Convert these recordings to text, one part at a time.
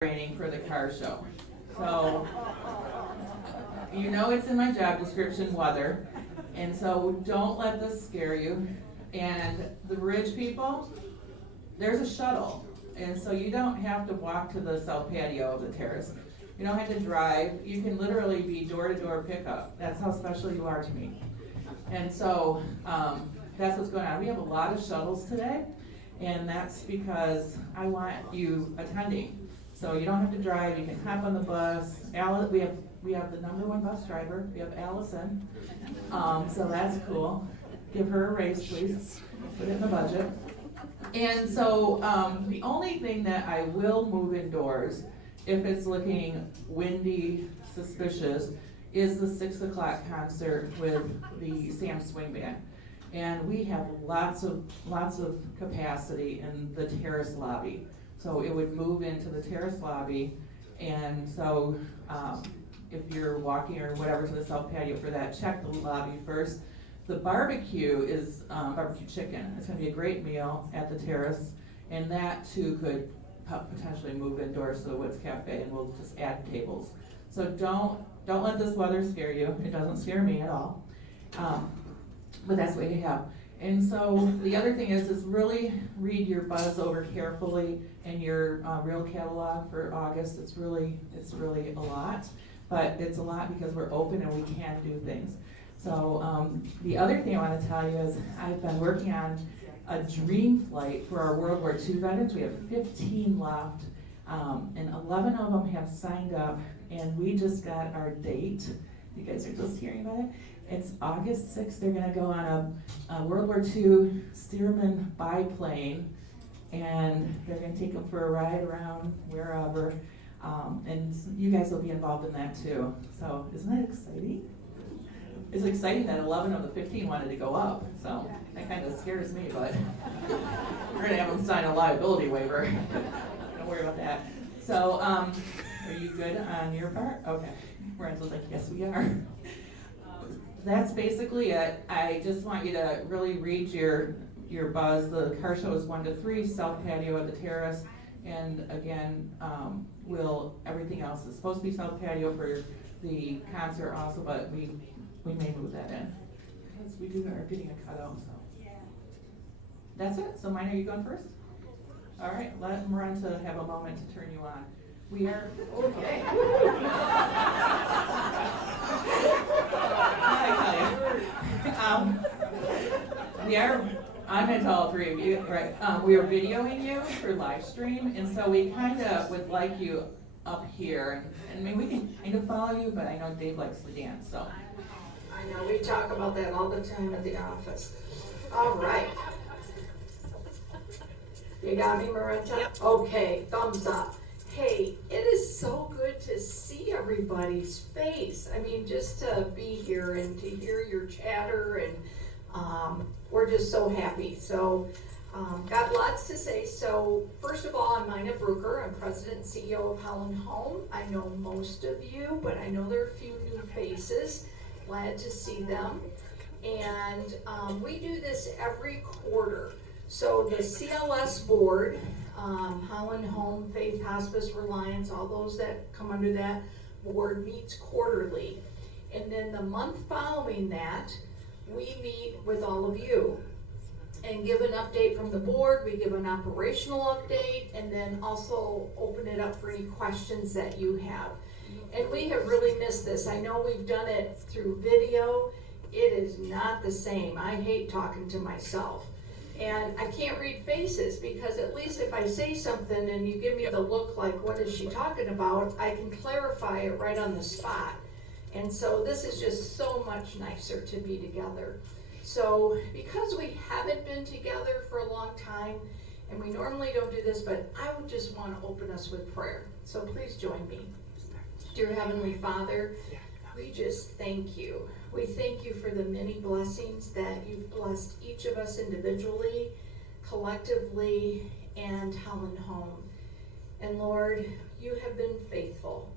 training for the car show. So, you know it's in my job description, weather, and so don't let this scare you. And the rich people, there's a shuttle, and so you don't have to walk to the south patio of the terrace. You don't have to drive. You can literally be door-to-door pickup. That's how special you are to me. And so that's what's going on. We have a lot of shuttles today, and that's because I want you attending. So you don't have to drive. You can hop on the bus. We have the number one bus driver. We have Allison. So that's cool. Give her a raise, please. Put it in the budget. And so the only thing that I will move indoors, if it's looking windy, suspicious, is the 6 o'clock concert with the Sam Swing Band. And we have lots of capacity in the terrace lobby. So it would move into the terrace lobby, and so if you're walking or whatever to the south patio for that, check the lobby first. The barbecue is barbecue chicken. It's gonna be a great meal at the terrace, and that too could potentially move indoors to the Woods Cafe, and we'll just add tables. So don't let this weather scare you. It doesn't scare me at all, but that's what you have. And so the other thing is really read your buzz over carefully and your real catalog for August. It's really a lot, but it's a lot because we're open and we can do things. So the other thing I want to tell you is I've been working on a dream flight for our World War II veterans. We have 15 left, and 11 of them have signed up, and we just got our date. You guys are just hearing about it. It's August 6th. They're gonna go on a World War II Stearman biplane, and they're gonna take them for a ride around wherever. And you guys will be involved in that too. So isn't that exciting? It's exciting that 11 of the 15 wanted to go up. So that kind of scares me, but we're gonna have them sign a liability waiver. Don't worry about that. So are you good on your part? Okay. Lorenzo's like, yes, we are. That's basically it. I just want you to really read your buzz. The car show is 1 to 3, south patio at the terrace, and again, everything else is supposed to be south patio for the concert also, but we may move that in because we are getting a cutout. So that's it. So Mine, are you going first? All right. Let Marenta have a moment to turn you on. We are okay. I'm going to tell all three of you, right? We are videoing you for live stream, and so we kind of would like you up here, and maybe we can kind of follow you, but I know Dave likes to dance, so. I know, we talk about that all the time at the office. All right. You got me, Marenta? Yep. Okay, thumbs up. Hey, it is so good to see everybody's face. I mean, just to be here and to hear your chatter, and we're just so happy. So, got lots to say. So, first of all, I'm Mina Bruker. I'm President and CEO of Holland Home. I know most of you, but I know there are a few new faces. Glad to see them. And we do this every quarter. So the CLS board, Holland Home, Faith, Hospice, Reliance, all those that come under that board meets quarterly. And then the month following that, we meet with all of you and give an update from the board. We give an operational update, and then also open it up for any questions that you have. And we have really missed this. I know we've done it through video. It is not the same. I hate talking to myself. And I can't read faces, because at least if I say something and you give me the look like, what is she talking about, I can clarify it right on the spot. And so this is just so much nicer to be together. So because we haven't been together for a long time, and we normally don't do this, but I would just want to open us with prayer. So please join me. Dear Heavenly Father, we just thank you. We thank you for the many blessings that you've blessed each of us individually, collectively, and Holland Home. And Lord, you have been faithful,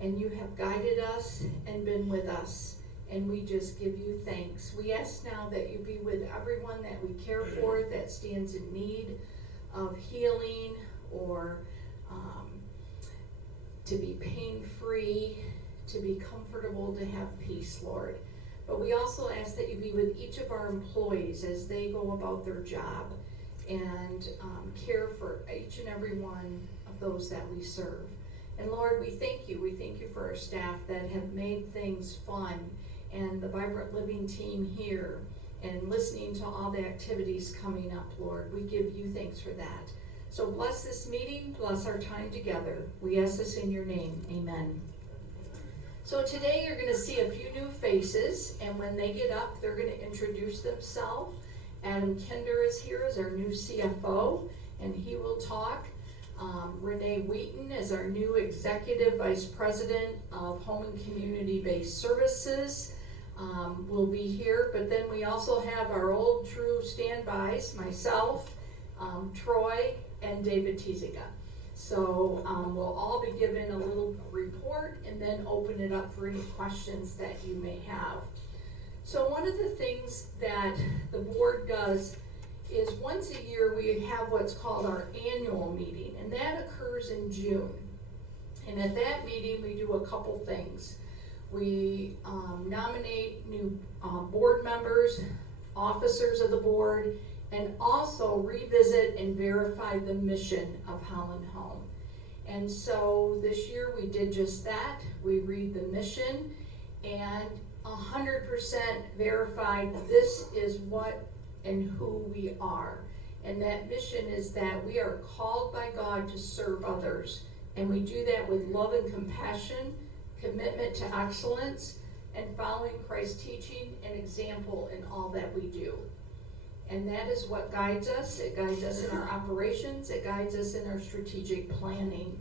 and you have guided us and been with us, and we just give you thanks. We ask now that you be with everyone that we care for that stands in need of healing or to be pain-free, to be comfortable, to have peace, Lord. But we also ask that you be with each of our employees as they go about their job and care for each and every one of those that we serve. And Lord, we thank you. We thank you for our staff that have made things fun, and the Vibrant Living team here, and listening to all the activities coming up, Lord. We give you thanks for that. So bless this meeting, bless our time together. We ask this in your name, amen. So today you're gonna see a few new faces, and when they get up, they're gonna introduce themselves. Adam Kinder is here as our new CFO, and he will talk. Renee Wheaton is our new Executive Vice President of Home and Community-Based Services. Will be here, but then we also have our old true standbys, myself, Troy, and David Tiziga. So we'll all be given a little report and then open it up for any questions that you may have. So one of the things that the board does is once a year we have what's called our annual meeting, and that occurs in June. And at that meeting we do a couple things. We nominate new board members, officers of the board, and also revisit and verify the mission of Holland Home. And so this year we did just that. We read the mission and 100% verified this is what and who we are. And that mission is that we are called by God to serve others. And we do that with love and compassion, commitment to excellence, and following Christ's teaching and example in all that we do. And that is what guides us. It guides us in our operations. It guides us in our strategic planning.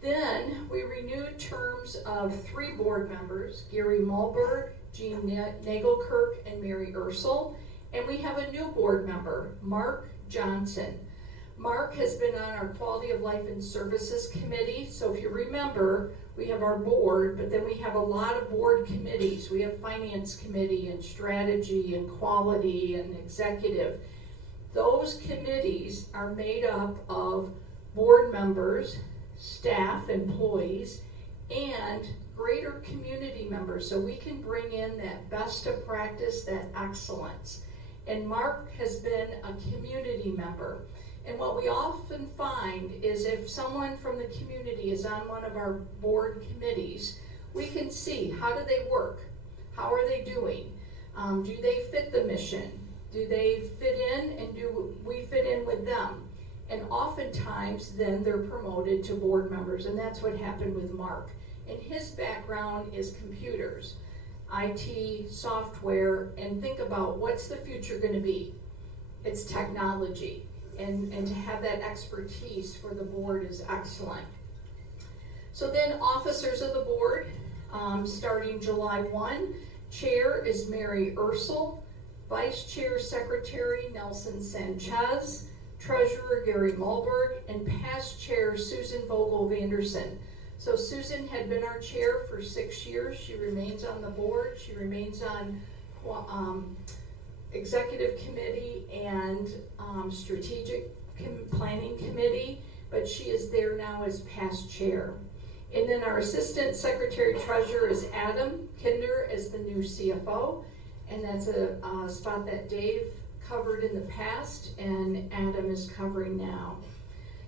Then we renewed terms of 3 board members, Gary Mulberg, Jean Nagelkirk, and Mary Ursel. And we have a new board member, Mark Johnson. Mark has been on our Quality of Life and Services Committee. So if you remember, we have our board, but then we have a lot of board committees. We have Finance Committee and Strategy and Quality and Executive. Those committees are made up of board members, staff, employees, and greater community members, so we can bring in that best of practice, that excellence. And Mark has been a community member. And what we often find is if someone from the community is on one of our board committees, we can see how do they work, how are they doing, do they fit the mission, do they fit in, and do we fit in with them? And oftentimes then they're promoted to board members, and that's what happened with Mark. And his background is computers, IT, software, and think about what's the future going to be. It's technology, and to have that expertise for the board is excellent. So then officers of the board, starting July 1, chair is Mary Ursel, vice chair secretary Nelson Sanchez, treasurer Gary Mulberg, and past chair Susan Vogel Vanderson. So Susan had been our chair for 6 years. She remains on the board. She remains on executive committee and strategic planning committee, but she is there now as past chair. And then our assistant secretary treasurer is Adam Kinder as the new CFO, and that's a spot that Dave covered in the past and Adam is covering now.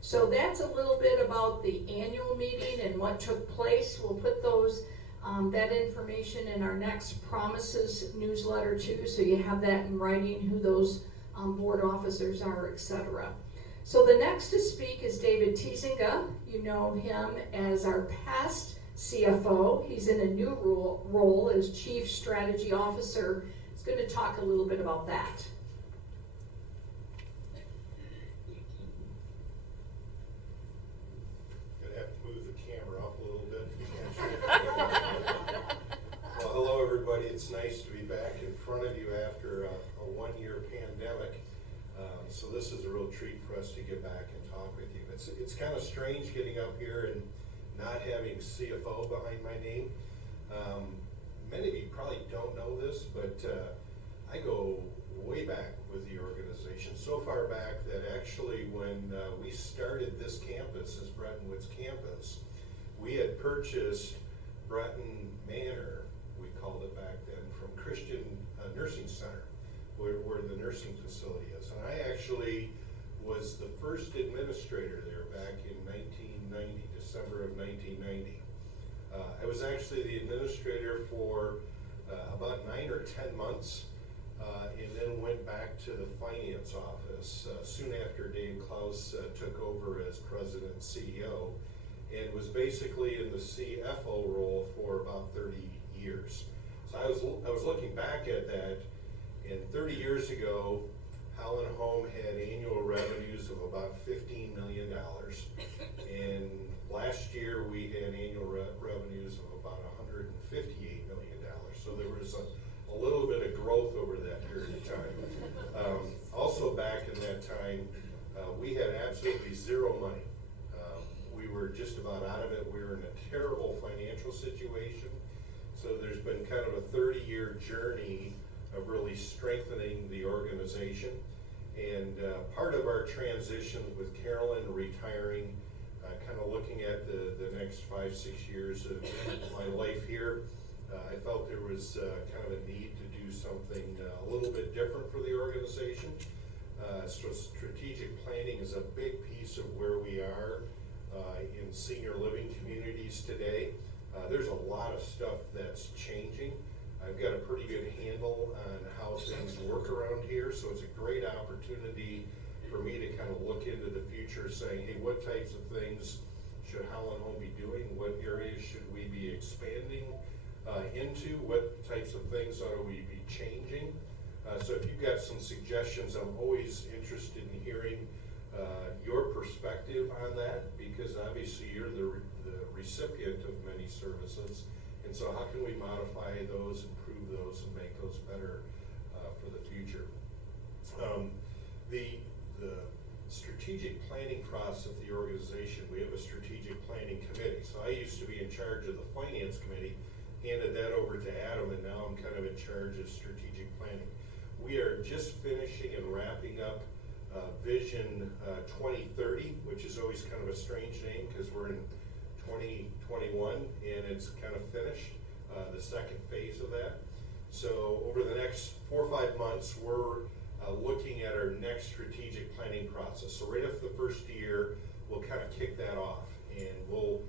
So that's a little bit about the annual meeting and what took place. We'll put those that information in our next Promises newsletter too, so you have that in writing, who those board officers are, etc. So the next to speak is David Tiziga. You know him as our past CFO. He's in a new role as Chief Strategy Officer. He's going to talk a little bit about that. Well, hello everybody. It's nice to be back in front of you after a one-year pandemic. So this is a real treat for us to get back and talk with you. It's kind of strange getting up here and not having CFO behind my name. Many of you probably don't know this, but I go way back with the organization, so far back that actually when we started this campus as Bretton Woods campus, we had purchased Bretton Manor, we called it back then, from Christian Nursing Center, where the nursing facility is. And I actually was the first administrator there back in 1990, December of 1990. I was actually the administrator for about 9 or 10 months, and then went back to the finance office soon after Dave Klaus took over as president and CEO, and was basically in the CFO role for about 30 years. So I was looking back at that, and 30 years ago, Holland Home had annual revenues of about $15 million, and last year we had annual revenues of about $158 million. So there was a little bit of growth over that period of time. Also back in that time, we had absolutely zero money. We were just about out of it. We were in a terrible financial situation. So there's been kind of a 30-year journey of really strengthening the organization. And part of our transition with Carolyn retiring, kind of looking at the next 5-6 years of my life here, I felt there was kind of a need to do something a little bit different for the organization. So strategic planning is a big piece of where we are in senior living communities today. There's a lot of stuff that's changing. I've got a pretty good handle on how things work around here, so it's a great opportunity for me to kind of look into the future saying, hey, what types of things should Holland Home be doing? What areas should we be expanding into? What types of things ought we be changing? So if you've got some suggestions, I'm always interested in hearing your perspective on that, because obviously you're the recipient of many services. And so how can we modify those, improve those, and make those better for the future? The strategic planning process of the organization, we have a strategic planning committee. So I used to be in charge of the finance committee, handed that over to Adam, and now I'm kind of in charge of strategic planning. We are just finishing and wrapping up Vision 2030, which is always kind of a strange name because we're in 2021 and it's kind of finished, the second phase of that. So over the next 4 or 5 months, we're looking at our next strategic planning process. So right after the first year, we'll kind of kick that off, and we'll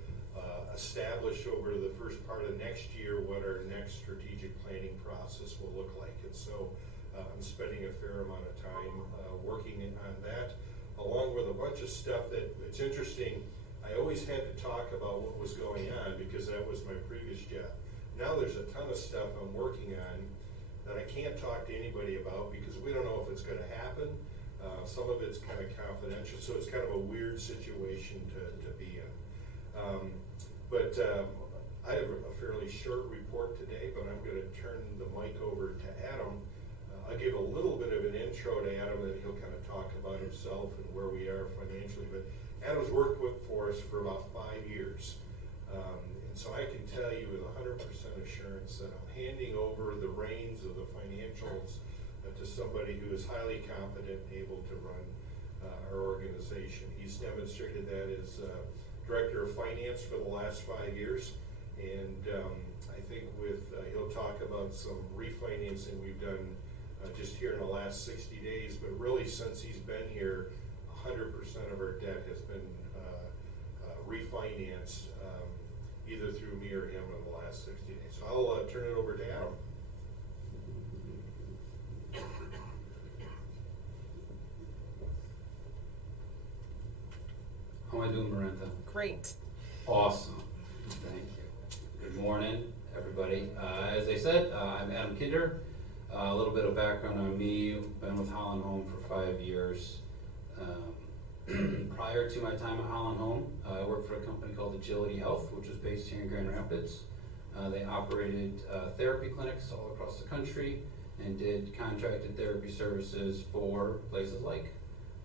establish over the first part of next year what our next strategic planning process will look like. And so I'm spending a fair amount of time working on that, along with a bunch of stuff that, it's interesting, I always had to talk about what was going on because that was my previous job. Now there's a ton of stuff I'm working on that I can't talk to anybody about because we don't know if it's gonna happen. Some of it's kind of confidential, so it's kind of a weird situation to be in. I have a fairly short report today, but I'm gonna turn the mic over to Adam. I'll give a little bit of an intro to Adam, and he'll kind of talk about himself and where we are financially. But Adam's worked for us for about 5 years. And so I can tell you with 100% assurance that I'm handing over the reins of the financials to somebody who is highly competent and able to run our organization. He's demonstrated that as Director of Finance for the last 5 years. And I think he'll talk about some refinancing we've done just here in the last 60 days, but really since he's been here, 100% of our debt has been refinanced either through me or him in the last 60 days. So I'll turn it over to Adam. How am I doing, Marenta? Great. Awesome. Thank you. Good morning, everybody. As I said, I'm Adam Kinder. A little bit of background on me. Been with Holland Home for 5 years. Prior to my time at Holland Home, I worked for a company called Agility Health, which was based here in Grand Rapids. They operated therapy clinics all across the country and did contracted therapy services for places like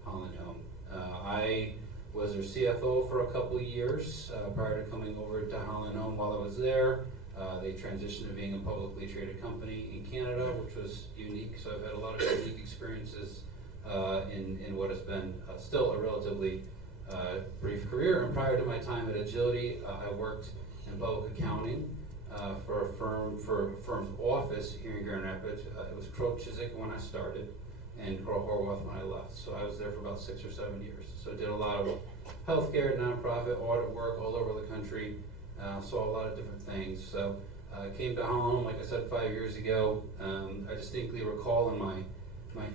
Holland Home. I was their CFO for a couple of years prior to coming over to Holland Home. While I was there, They transitioned to being a publicly traded company in Canada, which was unique. So I've had a lot of unique experiences in what has been still a relatively brief career. And prior to my time at Agility, I worked in public accounting for a firm's office here in Grand Rapids. It was Crowe Chiswick when I started, and Crowe Horwath when I left. So I was there for about 6 or 7 years. So I did a lot of healthcare, nonprofit, audit work all over the country. Saw a lot of different things. So I came to Holland, like I said, 5 years ago. I distinctly recall in my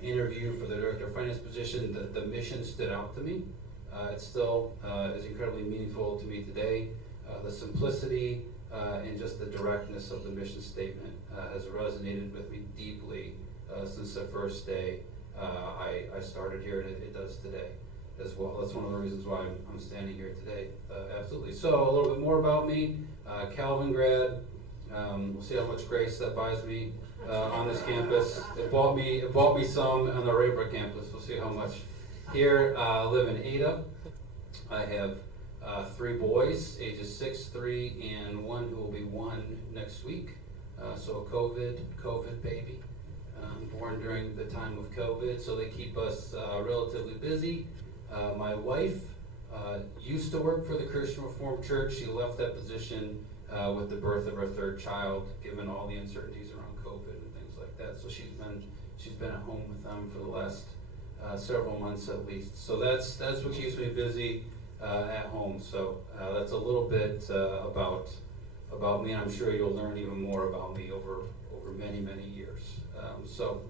interview for the director of finance position, the mission stood out to me. It still is incredibly meaningful to me today. The simplicity and just the directness of the mission statement has resonated with me deeply since the first day I started here, and it does today as well. That's one of the reasons why I'm standing here today. Absolutely. So a little bit more about me. Calvin grad. We'll see how much grace that buys me on this campus. It bought me some on the Raybrook campus. We'll see how much. Here, live in Ada. I have 3 boys, ages 6, 3, and 1 who will be 1 next week. So COVID baby, born during the time of COVID. So they keep us relatively busy. My wife used to work for the Christian Reformed Church. She left that position with the birth of her 3rd child, given all the uncertainties around COVID and things like that. So she's been at home with them for the last several months at least. So that's what keeps me busy at home. So that's a little bit about me, and I'm sure you'll learn even more about me over many years. So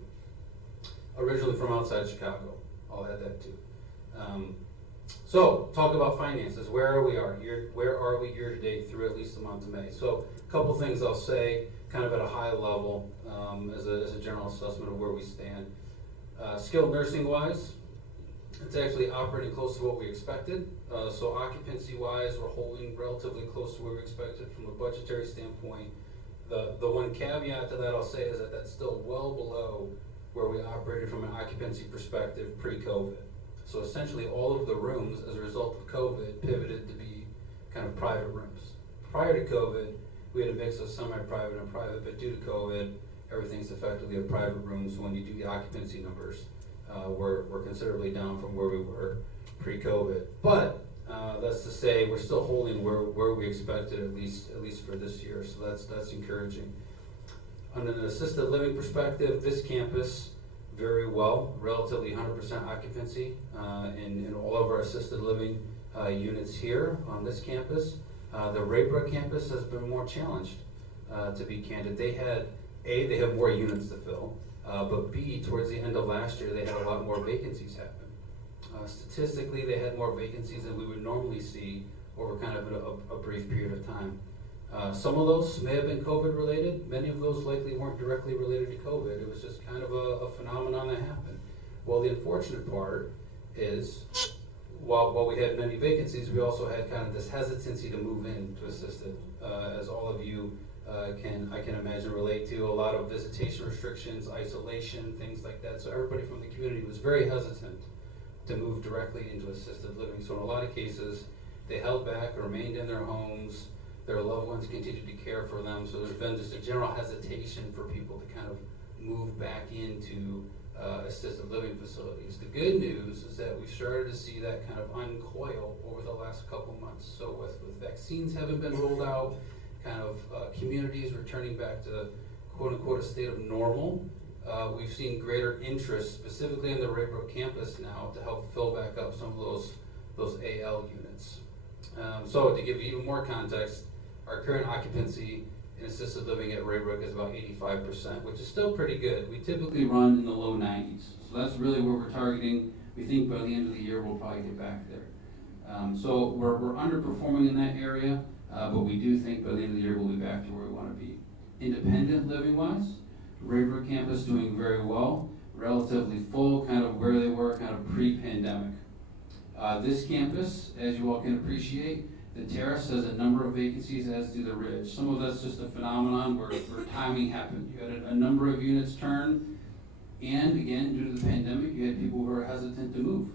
originally from outside Chicago, I'll add that too. So talk about finances. Where are we year to date through at least the month of May? So a couple things I'll say kind of at a high level as a general assessment of where we stand. Skilled nursing wise, it's actually operating close to what we expected. So occupancy wise, we're holding relatively close to where we expected from a budgetary standpoint. The one caveat to that I'll say is that that's still well below where we operated from an occupancy perspective pre-COVID. So essentially all of the rooms as a result of COVID pivoted to be kind of private rooms. Prior to COVID, we had a mix of semi-private and private, but due to COVID, everything's effectively a private room. So when you do the occupancy numbers, we're considerably down from where we were pre-COVID. But that's to say we're still holding where we expected at least for this year. So that's encouraging. On an assisted living perspective, this campus very well, relatively 100% occupancy in all of our assisted living units here on this campus. The Raybrook campus has been more challenged, to be candid. They have more units to fill, but B, towards the end of last year, they had a lot more vacancies happen. Statistically, they had more vacancies than we would normally see over kind of a brief period of time. Some of those may have been COVID related. Many of those likely weren't directly related to COVID. It was just kind of a phenomenon that happened. Well, the unfortunate part is while we had many vacancies, we also had kind of this hesitancy to move into assisted. As all of you I can imagine relate to, a lot of visitation restrictions, isolation, things like that. So everybody from the community was very hesitant to move directly into assisted living. So in a lot of cases, they held back, remained in their homes. Their loved ones continued to care for them, so there's been just a general hesitation for people to kind of move back into assisted living facilities. The good news is that we've started to see that kind of uncoil over the last couple months. So with vaccines having been rolled out, kind of communities returning back to quote unquote a state of normal, we've seen greater interest specifically in the Raybrook campus now to help fill back up some of those AL units. So to give you even more context, our current occupancy in assisted living at Raybrook is about 85%, which is still pretty good. We typically run in the low 90s. So that's really where we're targeting. We think by the end of the year, we'll probably get back there. So we're underperforming in that area, but we do think by the end of the year, we'll be back to where we want to be. Independent living wise, Raybrook campus doing very well, relatively full, kind of where they were kind of pre-pandemic. This campus, as you all can appreciate, the Terrace has a number of vacancies, as do the Ridge. Some of that's just a phenomenon where timing happened. You had a number of units turn, and again, due to the pandemic, you had people who were hesitant to move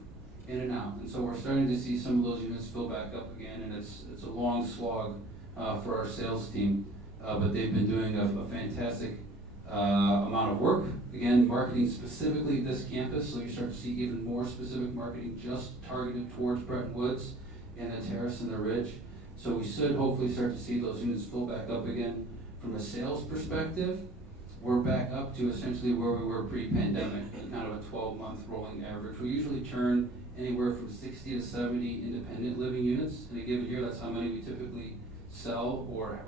in and out. And so we're starting to see some of those units fill back up again, and it's a long slog for our sales team but they've been doing a fantastic amount of work. Again, marketing specifically this campus, so you start to see even more specific marketing just targeted towards Bretton Woods and the Terrace and the Ridge. So we should hopefully start to see those units fill back up again. From a sales perspective, we're back up to essentially where we were pre-pandemic, kind of a 12-month rolling average. We usually turn anywhere from 60 to 70 independent living units in a given year. That's how many we typically sell or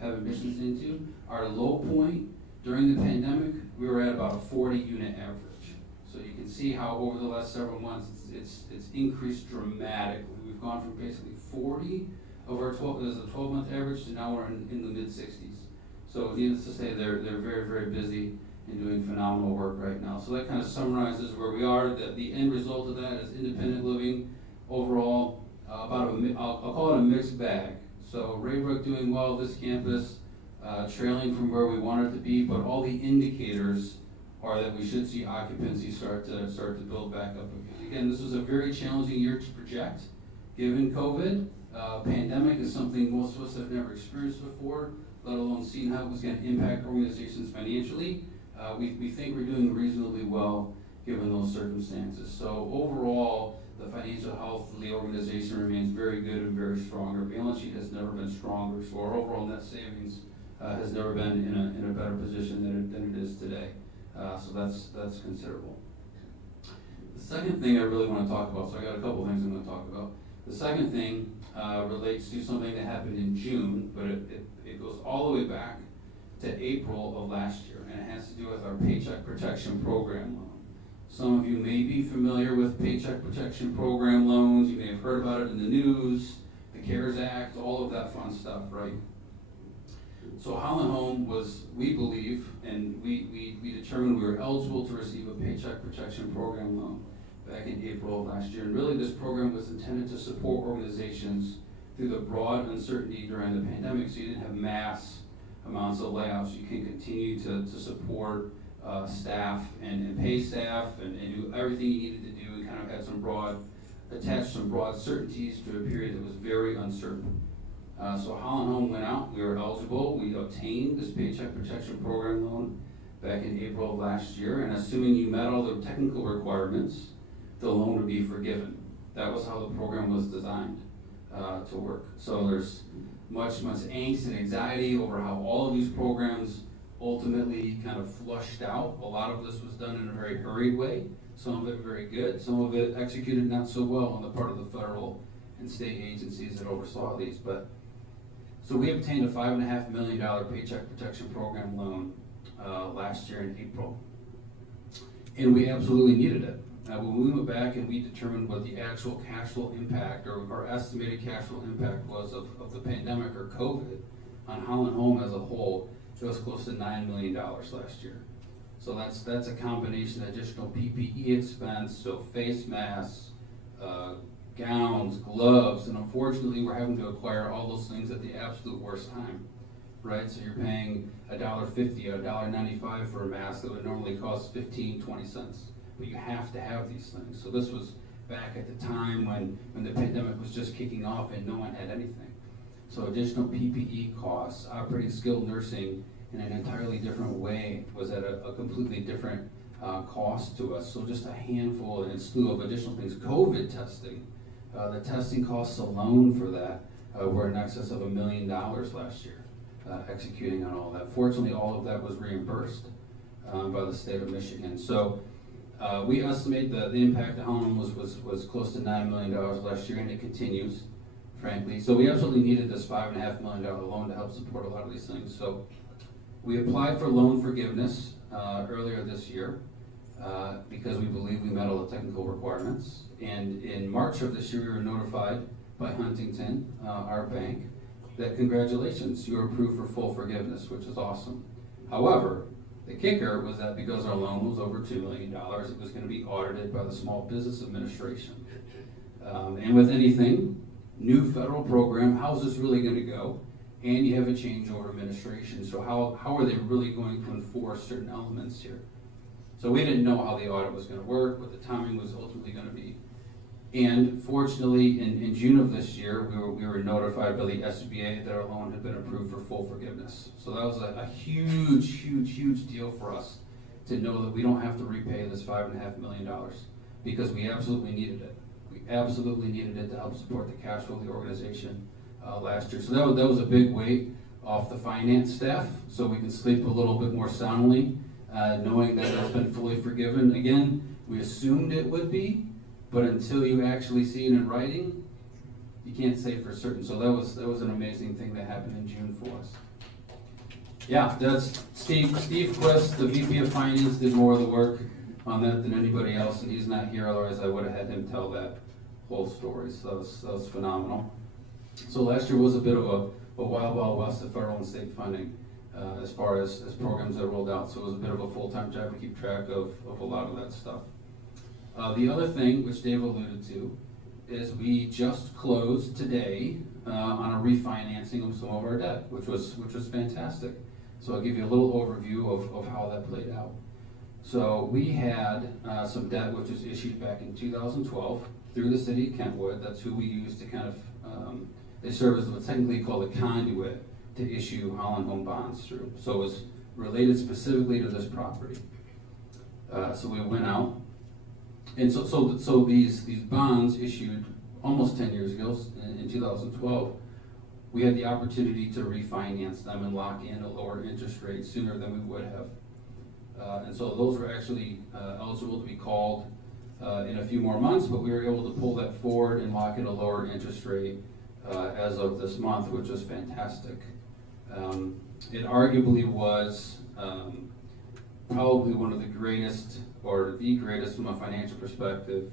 have admissions into. Our low point during the pandemic, we were at about a 40 unit average. So you can see how over the last several months, it's increased dramatically. We've gone from basically 40 of our 12-month average to now we're in the mid-60s. So needless to say, they're very, very busy and doing phenomenal work right now. So that kind of summarizes where we are. The end result of that is independent living overall, I'll call it a mixed bag. So Raybrook doing well, this campus trailing from where we want it to be, but all the indicators are that we should see occupancy start to build back up again. Again, this was a very challenging year to project, given COVID. Pandemic is something most of us have never experienced before, let alone seen how it was going to impact organizations financially. We think we're doing reasonably well given those circumstances. So overall, the financial health of the organization remains very good and very strong. Our balance sheet has never been stronger, so our overall net savings has never been in a better position than it is today. So that's considerable. The second thing I really want to talk about, so I got a couple things I'm going to talk about. The second thing relates to something that happened in June, but it goes all the way back to April of last year, and it has to do with our Paycheck Protection Program loan. Some of you may be familiar with Paycheck Protection Program loans. You may have heard about it in the news, the CARES Act, all of that fun stuff, right? So Holland Home was, we believe, and we determined we were eligible to receive a Paycheck Protection Program loan back in April of last year. And really this program was intended to support organizations through the broad uncertainty during the pandemic, so you didn't have mass amounts of layoffs. You can continue to support staff and pay staff and do everything you needed to do, and kind of had attached some broad certainties to a period that was very uncertain. So Holland Home went out, we were eligible, we obtained this Paycheck Protection Program loan back in April of last year, and assuming you met all the technical requirements, the loan would be forgiven. That was how the program was designed to work. So there's much angst and anxiety over how all of these programs ultimately kind of flushed out. A lot of this was done in a very hurried way, some of it very good, some of it executed not so well on the part of the federal and state agencies that oversaw these. So we obtained a $5.5 million Paycheck Protection Program loan last year in April, and we absolutely needed it. When we went back and we determined what the actual cash flow impact or our estimated cash flow impact was of the pandemic or COVID on Holland Home as a whole, it was close to $9 million last year. So that's a combination of additional PPE expense, so face masks, gowns, gloves, and unfortunately we're having to acquire all those things at the absolute worst time, right? So you're paying $1.50 or $1.95 for a mask that would normally cost 15-20 cents. But you have to have these things. So this was back at the time when the pandemic was just kicking off and no one had anything. So additional PPE costs, operating skilled nursing in an entirely different way was at a completely different cost to us. So just a handful and slew of additional things. COVID testing, the testing costs alone for that were in excess of $1 million last year, executing on all that. Fortunately, all of that was reimbursed by the state of Michigan. So we estimate that the impact to Holland was close to $9 million last year, and it continues, frankly. So we absolutely needed this $5.5 million loan to help support a lot of these things. So we applied for loan forgiveness earlier this year because we believe we met all the technical requirements. And in March of this year, we were notified by Huntington, our bank, that congratulations, you were approved for full forgiveness, which is awesome. However, the kicker was that because our loan was over $2 million, it was going to be audited by the Small Business Administration. And with anything, new federal program, how's this really going to go? And you have a changeover administration, so how are they really going to enforce certain elements here? So we didn't know how the audit was going to work, what the timing was ultimately going to be. And fortunately, in June of this year, we were notified by the SBA that our loan had been approved for full forgiveness. So that was a huge deal for us to know that we don't have to repay this $5.5 million, because we absolutely needed it. We absolutely needed it to help support the cash flow of the organization last year. So that was a big weight off the finance staff, so we can sleep a little bit more soundly, knowing that it's been fully forgiven. Again, we assumed it would be, but until you actually see it in writing, you can't say for certain. So that was an amazing thing that happened in June for us. Yeah, that's Steve Quist, the VP of Finance, did more of the work on that than anybody else, and he's not here, otherwise I would have had him tell that whole story. So that was phenomenal. So last year was a bit of a wild west of federal and state funding as far as programs that rolled out. So it was a bit of a full-time job to keep track of a lot of that stuff. The other thing, which Dave alluded to, is we just closed today on a refinancing of some of our debt, which was fantastic. So I'll give you a little overview of how that played out. So we had some debt which was issued back in 2012 through the city of Kentwood. That's who we use to kind of, they serve as what's technically called a conduit to issue Holland Home bonds through. So it was related specifically to this property. So we went out, and so these bonds issued almost 10 years ago in 2012. We had the opportunity to refinance them and lock in a lower interest rate sooner than we would have. And so those were actually eligible to be called in a few more months, but we were able to pull that forward and lock in a lower interest rate as of this month, which was fantastic. It arguably was probably one of the greatest, or the greatest from a financial perspective,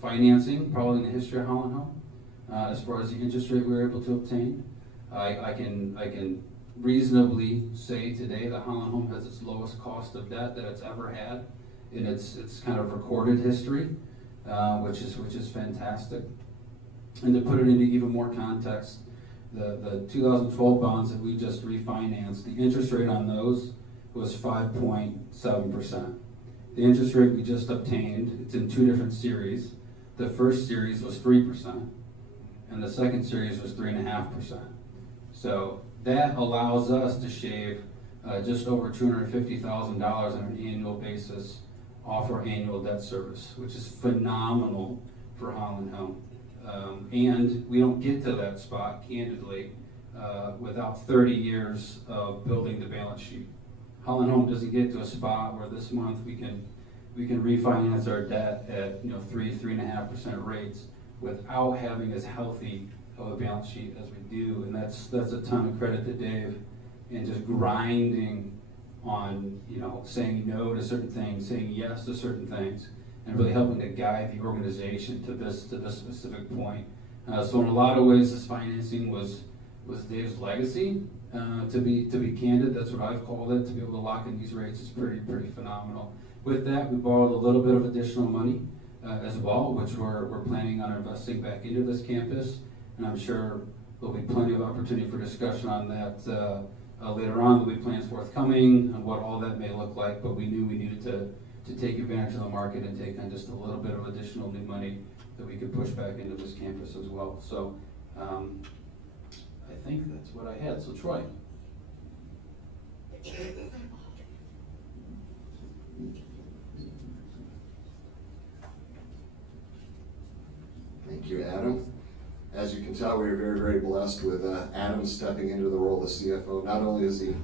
financing probably in the history of Holland Home. As far as the interest rate we were able to obtain, I can reasonably say today that Holland Home has its lowest cost of debt that it's ever had in its kind of recorded history, which is fantastic. And to put it into even more context, the 2012 bonds that we just refinanced, the interest rate on those was 5.7%. The interest rate we just obtained, it's in two different series. The first series was 3%, and the second series was 3.5%. So that allows us to shave just over $250,000 on an annual basis off our annual debt service, which is phenomenal for Holland Home. And we don't get to that spot, candidly, without 30 years of building the balance sheet. Holland Home doesn't get to a spot where this month we can refinance our debt at 3.5% rates without having as healthy of a balance sheet as we do, and that's a ton of credit to Dave, and just grinding on saying no to certain things, saying yes to certain things, and really helping to guide the organization to this specific point. So in a lot of ways, this financing was Dave's legacy. To be candid, that's what I've called it. To be able to lock in these rates is pretty phenomenal. With that, we borrowed a little bit of additional money as well, which we're planning on investing back into this campus, and I'm sure there'll be plenty of opportunity for discussion on that later on. There'll be plans forthcoming on what all that may look like, but we knew we needed to take advantage of the market and take on just a little bit of additional new money that we could push back into this campus as well. So I think that's what I had. So Troy. Thank you, Adam. As you can tell, we are very blessed with Adam stepping into the role of CFO. Not only is he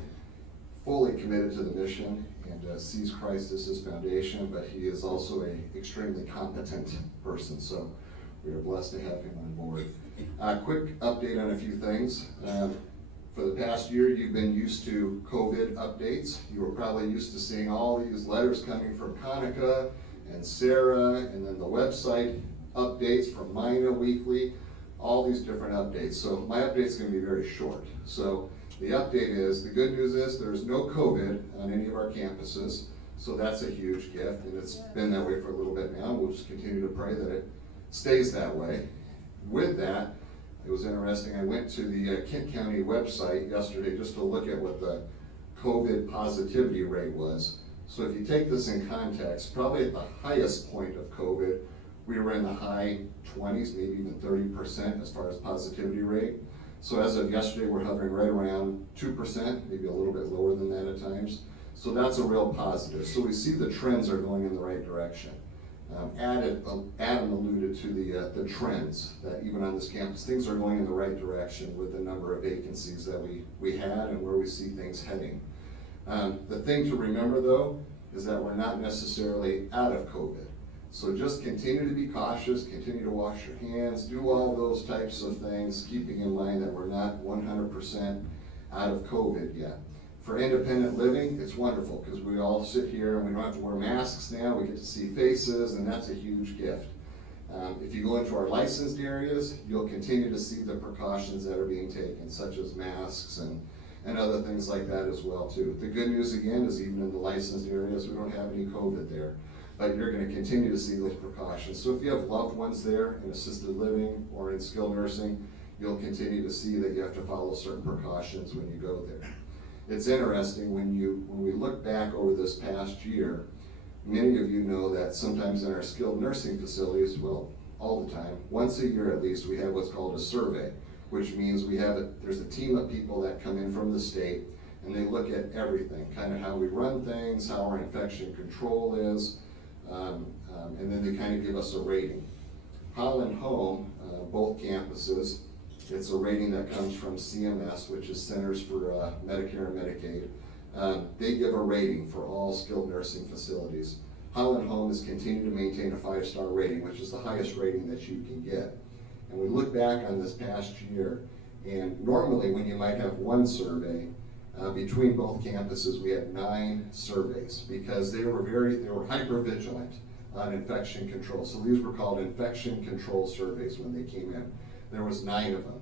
fully committed to the mission and sees Christ as his foundation, but he is also an extremely competent person. So we are blessed to have him on board. Quick update on a few things. For the past year, you've been used to COVID updates. You were probably used to seeing all these letters coming from Conica and Sarah, and then the website updates from Mina Weekly, all these different updates. So my update's going to be very short. So the update is, the good news is there's no COVID on any of our campuses, so that's a huge gift, and it's been that way for a little bit now. We'll just continue to pray that it stays that way. With that, it was interesting, I went to the Kent County website yesterday just to look at what the COVID positivity rate was. So if you take this in context, probably at the highest point of COVID, we were in the high 20s, maybe even 30% as far as positivity rate. So as of yesterday, we're hovering right around 2%, maybe a little bit lower than that at times. So that's a real positive. So we see the trends are going in the right direction. Adam alluded to the trends, that even on this campus, things are going in the right direction with the number of vacancies that we had and where we see things heading. The thing to remember though, is that we're not necessarily out of COVID. So just continue to be cautious, continue to wash your hands, do all those types of things, keeping in mind that we're not 100% out of COVID yet. For independent living, it's wonderful because we all sit here and we don't have to wear masks now. We get to see faces, and that's a huge gift. If you go into our licensed areas, you'll continue to see the precautions that are being taken, such as masks and other things like that as well too. The good news again is even in the licensed areas, we don't have any COVID there, but you're going to continue to see those precautions. So if you have loved ones there in assisted living or in skilled nursing, you'll continue to see that you have to follow certain precautions when you go there. It's interesting when we look back over this past year, many of you know that sometimes in our skilled nursing facilities, well, all the time, once a year at least, we have what's called a survey, which means there's a team of people that come in from the state and they look at everything, kind of how we run things, how our infection control is, and then they kind of give us a rating. Holland Home, both campuses, it's a rating that comes from CMS, which is Centers for Medicare and Medicaid. They give a rating for all skilled nursing facilities. Holland Home has continued to maintain a 5-star rating, which is the highest rating that you can get. And we look back on this past year, and normally when you might have one survey, between both campuses we had 9 surveys because they were hyper vigilant on infection control. So these were called infection control surveys when they came in. There was 9 of them.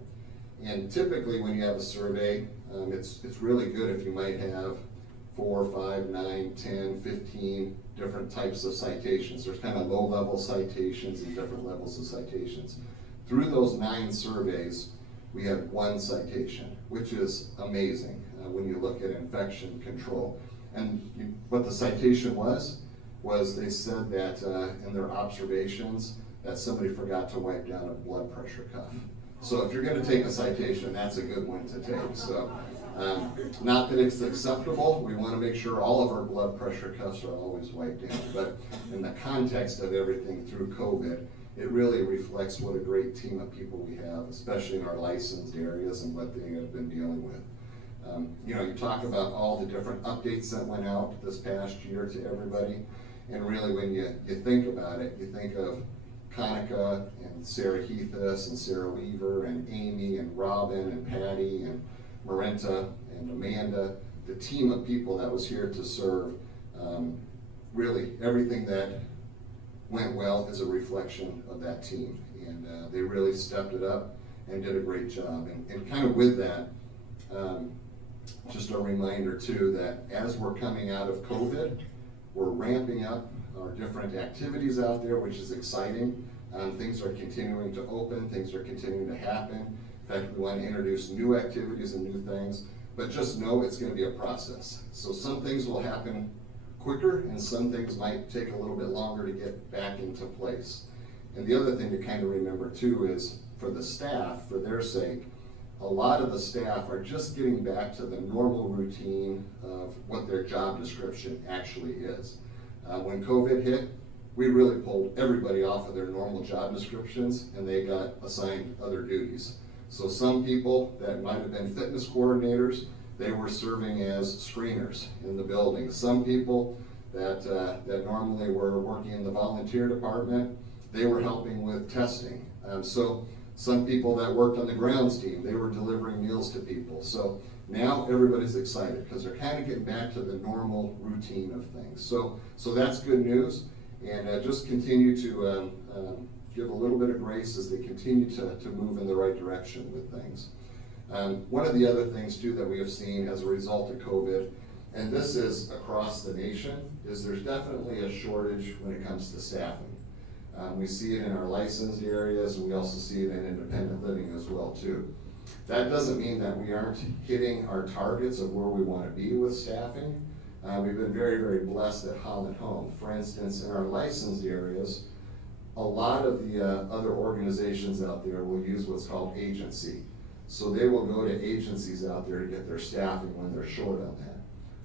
And typically when you have a survey, it's really good if you might have 4, 5, 9, 10, 15 different types of citations. There's kind of low-level citations and different levels of citations. Through those 9 surveys, we had 1 citation, which is amazing when you look at infection control. And what the citation was they said that in their observations that somebody forgot to wipe down a blood pressure cuff. So if you're going to take a citation, that's a good one to take. So not that it's acceptable, we want to make sure all of our blood pressure cuffs are always wiped down, but in the context of everything through COVID, it really reflects what a great team of people we have, especially in our licensed areas and what they have been dealing with. You talk about all the different updates that went out this past year to everybody, and really when you think about it, you think of Conica and Sarah Heathis and Sarah Weaver and Amy and Robin and Patty and Marenta and Amanda, the team of people that was here to serve. Really everything that went well is a reflection of that team, and they really stepped it up and did a great job. And kind of with that, just a reminder too that as we're coming out of COVID, we're ramping up our different activities out there, which is exciting. Things are continuing to open, things are continuing to happen. In fact, we want to introduce new activities and new things, but just know it's going to be a process. So some things will happen quicker and some things might take a little bit longer to get back into place. And the other thing to kind of remember too is for the staff, for their sake, a lot of the staff are just getting back to the normal routine of what their job description actually is. When COVID hit, we really pulled everybody off of their normal job descriptions and they got assigned other duties. So some people that might have been fitness coordinators, they were serving as screeners in the building. Some people that normally were working in the volunteer department, they were helping with testing. So some people that worked on the grounds team, they were delivering meals to people. So now everybody's excited because they're kind of getting back to the normal routine of things. So that's good news, and just continue to give a little bit of grace as they continue to move in the right direction with things. One of the other things too that we have seen as a result of COVID, and this is across the nation, is there's definitely a shortage when it comes to staffing. We see it in our licensed areas, and we also see it in independent living as well too. That doesn't mean that we aren't hitting our targets of where we want to be with staffing. We've been very, very blessed at Holland Home. For instance, in our licensed areas, a lot of the other organizations out there will use what's called agency. So they will go to agencies out there to get their staffing when they're short on that.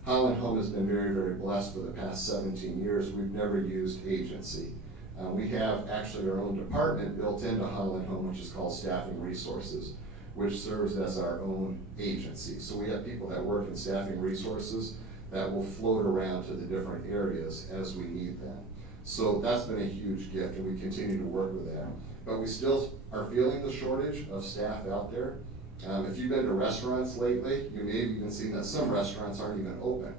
Holland Home has been very, very blessed for the past 17 years. We've never used agency. We have actually our own department built into Holland Home, which is called Staffing Resources, which serves as our own agency. So we have people that work in staffing resources that will float around to the different areas as we need them. So that's been a huge gift, and we continue to work with that. But we still are feeling the shortage of staff out there. If you've been to restaurants lately, you may have even seen that some restaurants aren't even open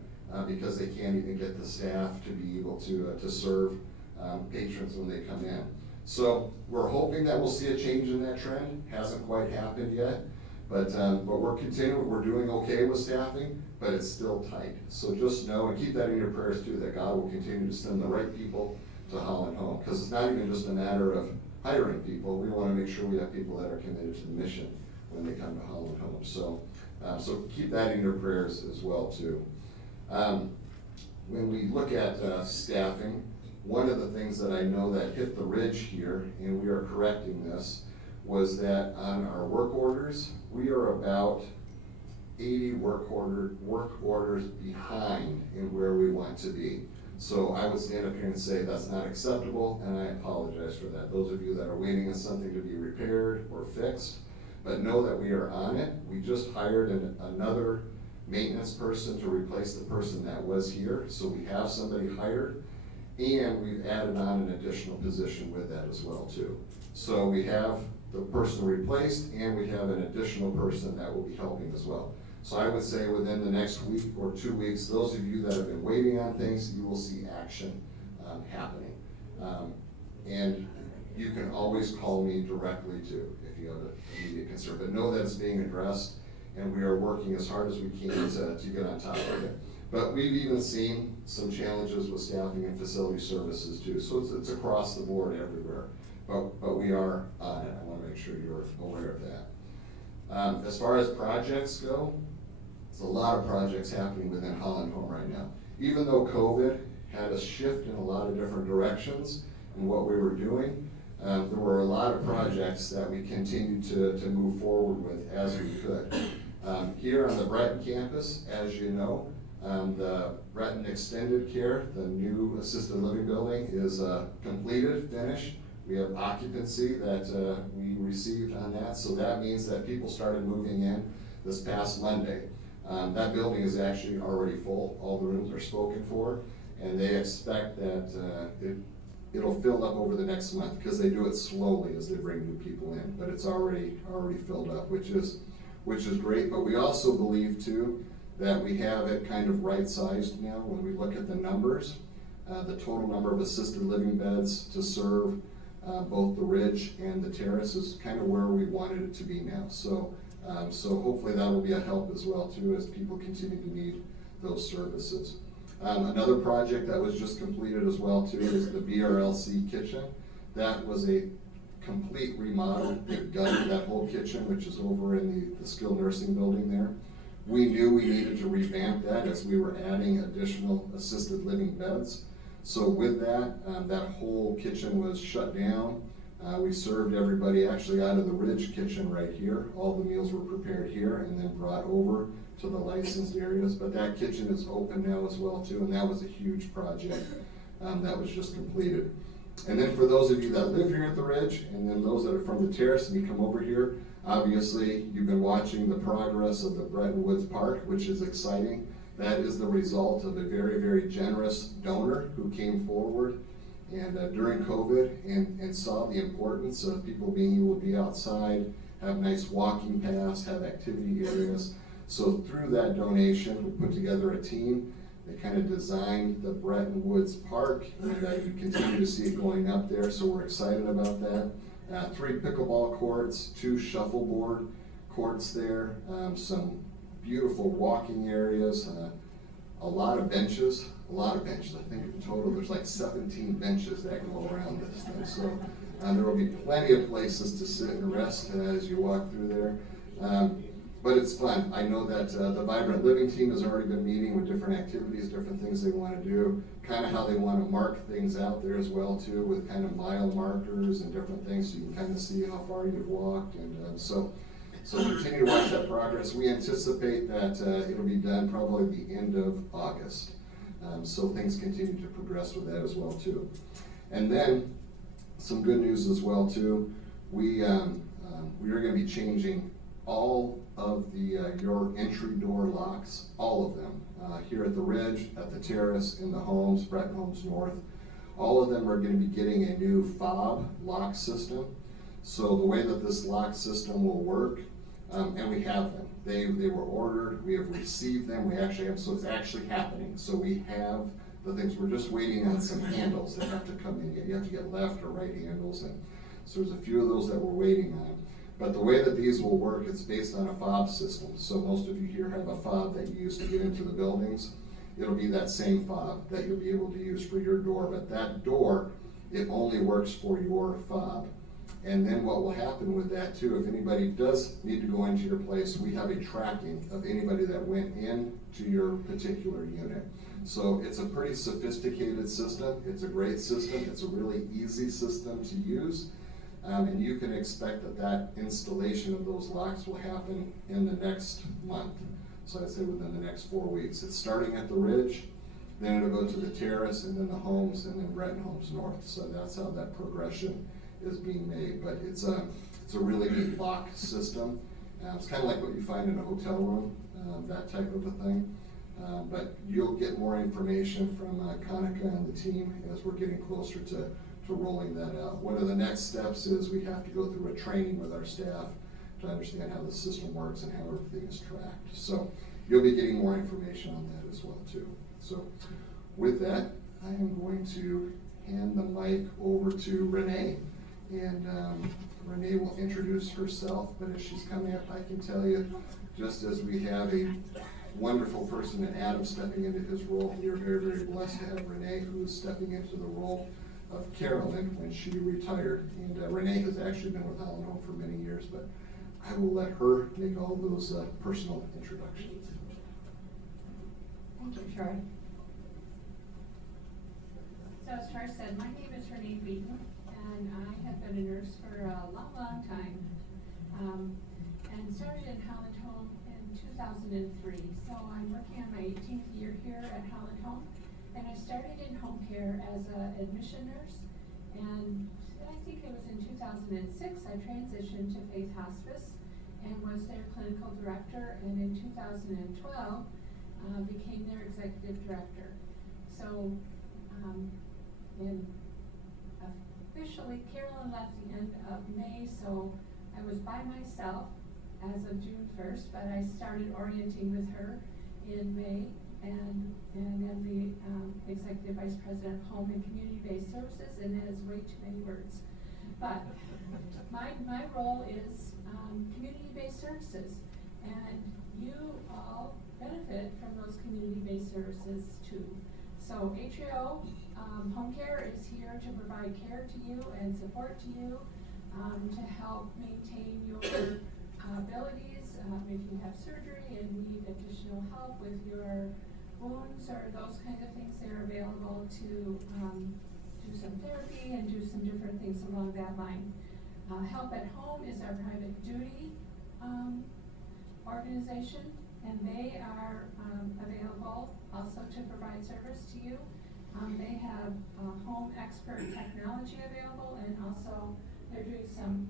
because they can't even get the staff to be able to serve patrons when they come in. So we're hoping that we'll see a change in that trend. Hasn't quite happened yet, but we're continuing. We're doing okay with staffing, but it's still tight. So just know and keep that in your prayers too, that God will continue to send the right people to Holland Home, because it's not even just a matter of hiring people. We want to make sure we have people that are committed to the mission when they come to Holland Home. So keep that in your prayers as well too. When we look at staffing, one of the things that I know that hit the ridge here, and we are correcting this, was that on our work orders, we are about 80 work orders behind in where we want to be. So I would stand up here and say that's not acceptable, and I apologize for that. Those of you that are waiting on something to be repaired or fixed, but know that we are on it. We just hired another maintenance person to replace the person that was here, so we have somebody hired, and we've added on an additional position with that as well too. So we have the person replaced, and we have an additional person that will be helping as well. So I would say within the next week or 2 weeks, those of you that have been waiting on things, you will see action happening. And you can always call me directly too if you have an immediate concern. But know that it's being addressed, and we are working as hard as we can to get on top of it. But we've even seen some challenges with staffing and facility services too. So it's across the board everywhere. But we are on it. I want to make sure you're aware of that. As far as projects go, there's a lot of projects happening within Holland Home right now. Even though COVID had us shift in a lot of different directions in what we were doing, there were a lot of projects that we continued to move forward with as we could. Here on the Breton campus, as you know, the Breton Extended Care, the new assisted living building, is completed, finished. We have occupancy that we received on that, so that means that people started moving in this past Monday. That building is actually already full. All the rooms are spoken for, and they expect that it'll fill up over the next month, because they do it slowly as they bring new people in, but it's already filled up, which is great. But we also believe too that we have it kind of right-sized now when we look at the numbers. The total number of assisted living beds to serve both the Ridge and the Terrace is kind of where we wanted it to be now. So hopefully that will be a help as well too, as people continue to need those services. Another project that was just completed as well too is the BRLC kitchen. That was a complete remodel. They gutted that whole kitchen, which is over in the skilled nursing building there. We knew we needed to revamp that as we were adding additional assisted living beds. So with that, that whole kitchen was shut down. We served everybody actually out of the Ridge kitchen right here. All the meals were prepared here and then brought over to the licensed areas. But that kitchen is open now as well too, and that was a huge project that was just completed. And then for those of you that live here at the Ridge, and then those that are from the Terrace and you come over here, obviously you've been watching the progress of the Breton Woods Park, which is exciting. That is the result of a very, very generous donor who came forward and during COVID and saw the importance of people being able to be outside, have nice walking paths, have activity areas. So through that donation, we put together a team. They kind of designed the Breton Woods Park, and you continue to see it going up there, so we're excited about that. 3 pickleball courts, 2 shuffleboard courts there, some beautiful walking areas, a lot of benches. I think in total there's like 17 benches that go around this thing. So there will be plenty of places to sit and rest as you walk through there. but it's fun. I know that the Vibrant Living team has already been meeting with different activities, different things they want to do, kind of how they want to mark things out there as well too, with kind of mile markers and different things, so you can kind of see how far you've walked. And so continue to watch that progress. We anticipate that it'll be done probably the end of August. So things continue to progress with that as well too. And then some good news as well too. We are going to be changing all of the your entry door locks, all of them, here at the Ridge, at the Terrace, in the homes, Breton Homes North. All of them are going to be getting a new fob lock system. So the way that this lock system will work, and we have them. They were ordered, we have received them, we actually have, so it's actually happening. So we have the things, we're just waiting on some handles that have to come in. You have to get left or right handles, and so there's a few of those that we're waiting on. But the way that these will work, it's based on a fob system. So most of you here have a fob that you use to get into the buildings. It'll be that same fob that you'll be able to use for your door, but that door, it only works for your fob. And then what will happen with that too, if anybody does need to go into your place, we have a tracking of anybody that went in to your particular unit. So it's a pretty sophisticated system. It's a great system. It's a really easy system to use. And you can expect that installation of those locks will happen in the next month. So I'd say within the next 4 weeks. It's starting at the Ridge, then it'll go to the Terrace, and then the homes, and then Breton Homes North. So that's how that progression is being made. But it's a really neat lock system. It's kind of like what you find in a hotel room, that type of a thing. But you'll get more information from Konica and the team as we're getting closer to rolling that out. One of the next steps is we have to go through a training with our staff to understand how the system works and how everything is tracked. So you'll be getting more information on that as well too. So with that, I am going to hand the mic over to Renee. And Renee will introduce herself, but as she's coming up, I can tell you, just as we have a wonderful person in Adam stepping into his role, we are very, very blessed to have Renee, who is stepping into the role of Carolyn when she retired. And Renee has actually been with Holland Home for many years, but I will let her make all those personal introductions. Thank you, Troy. So as Troy said, my name is Renee Beaton, and I have been a nurse for a long, long time. And started in Holland Home in 2003. So I'm working on my 18th year here at Holland Home. And I started in home care as an admission nurse. And I think it was in 2006 I transitioned to Faith Hospice and was their clinical director. And in 2012, became their executive director. So, officially, Carolyn left the end of May, so I was by myself as of June 1st, but I started orienting with her in May, and am the Executive Vice President of Home and Community-Based Services, and that is way too many words. But my role is community-based services, and you all benefit from those community-based services too. So HAO Home Care is here to provide care to you and support to you, to help maintain your abilities. If you have surgery and need additional help with your wounds or those kind of things, they're available to do some therapy and do some different things along that line. Help at Home is our private duty organization, and they are available also to provide service to you. They have home expert technology available, and also they're doing some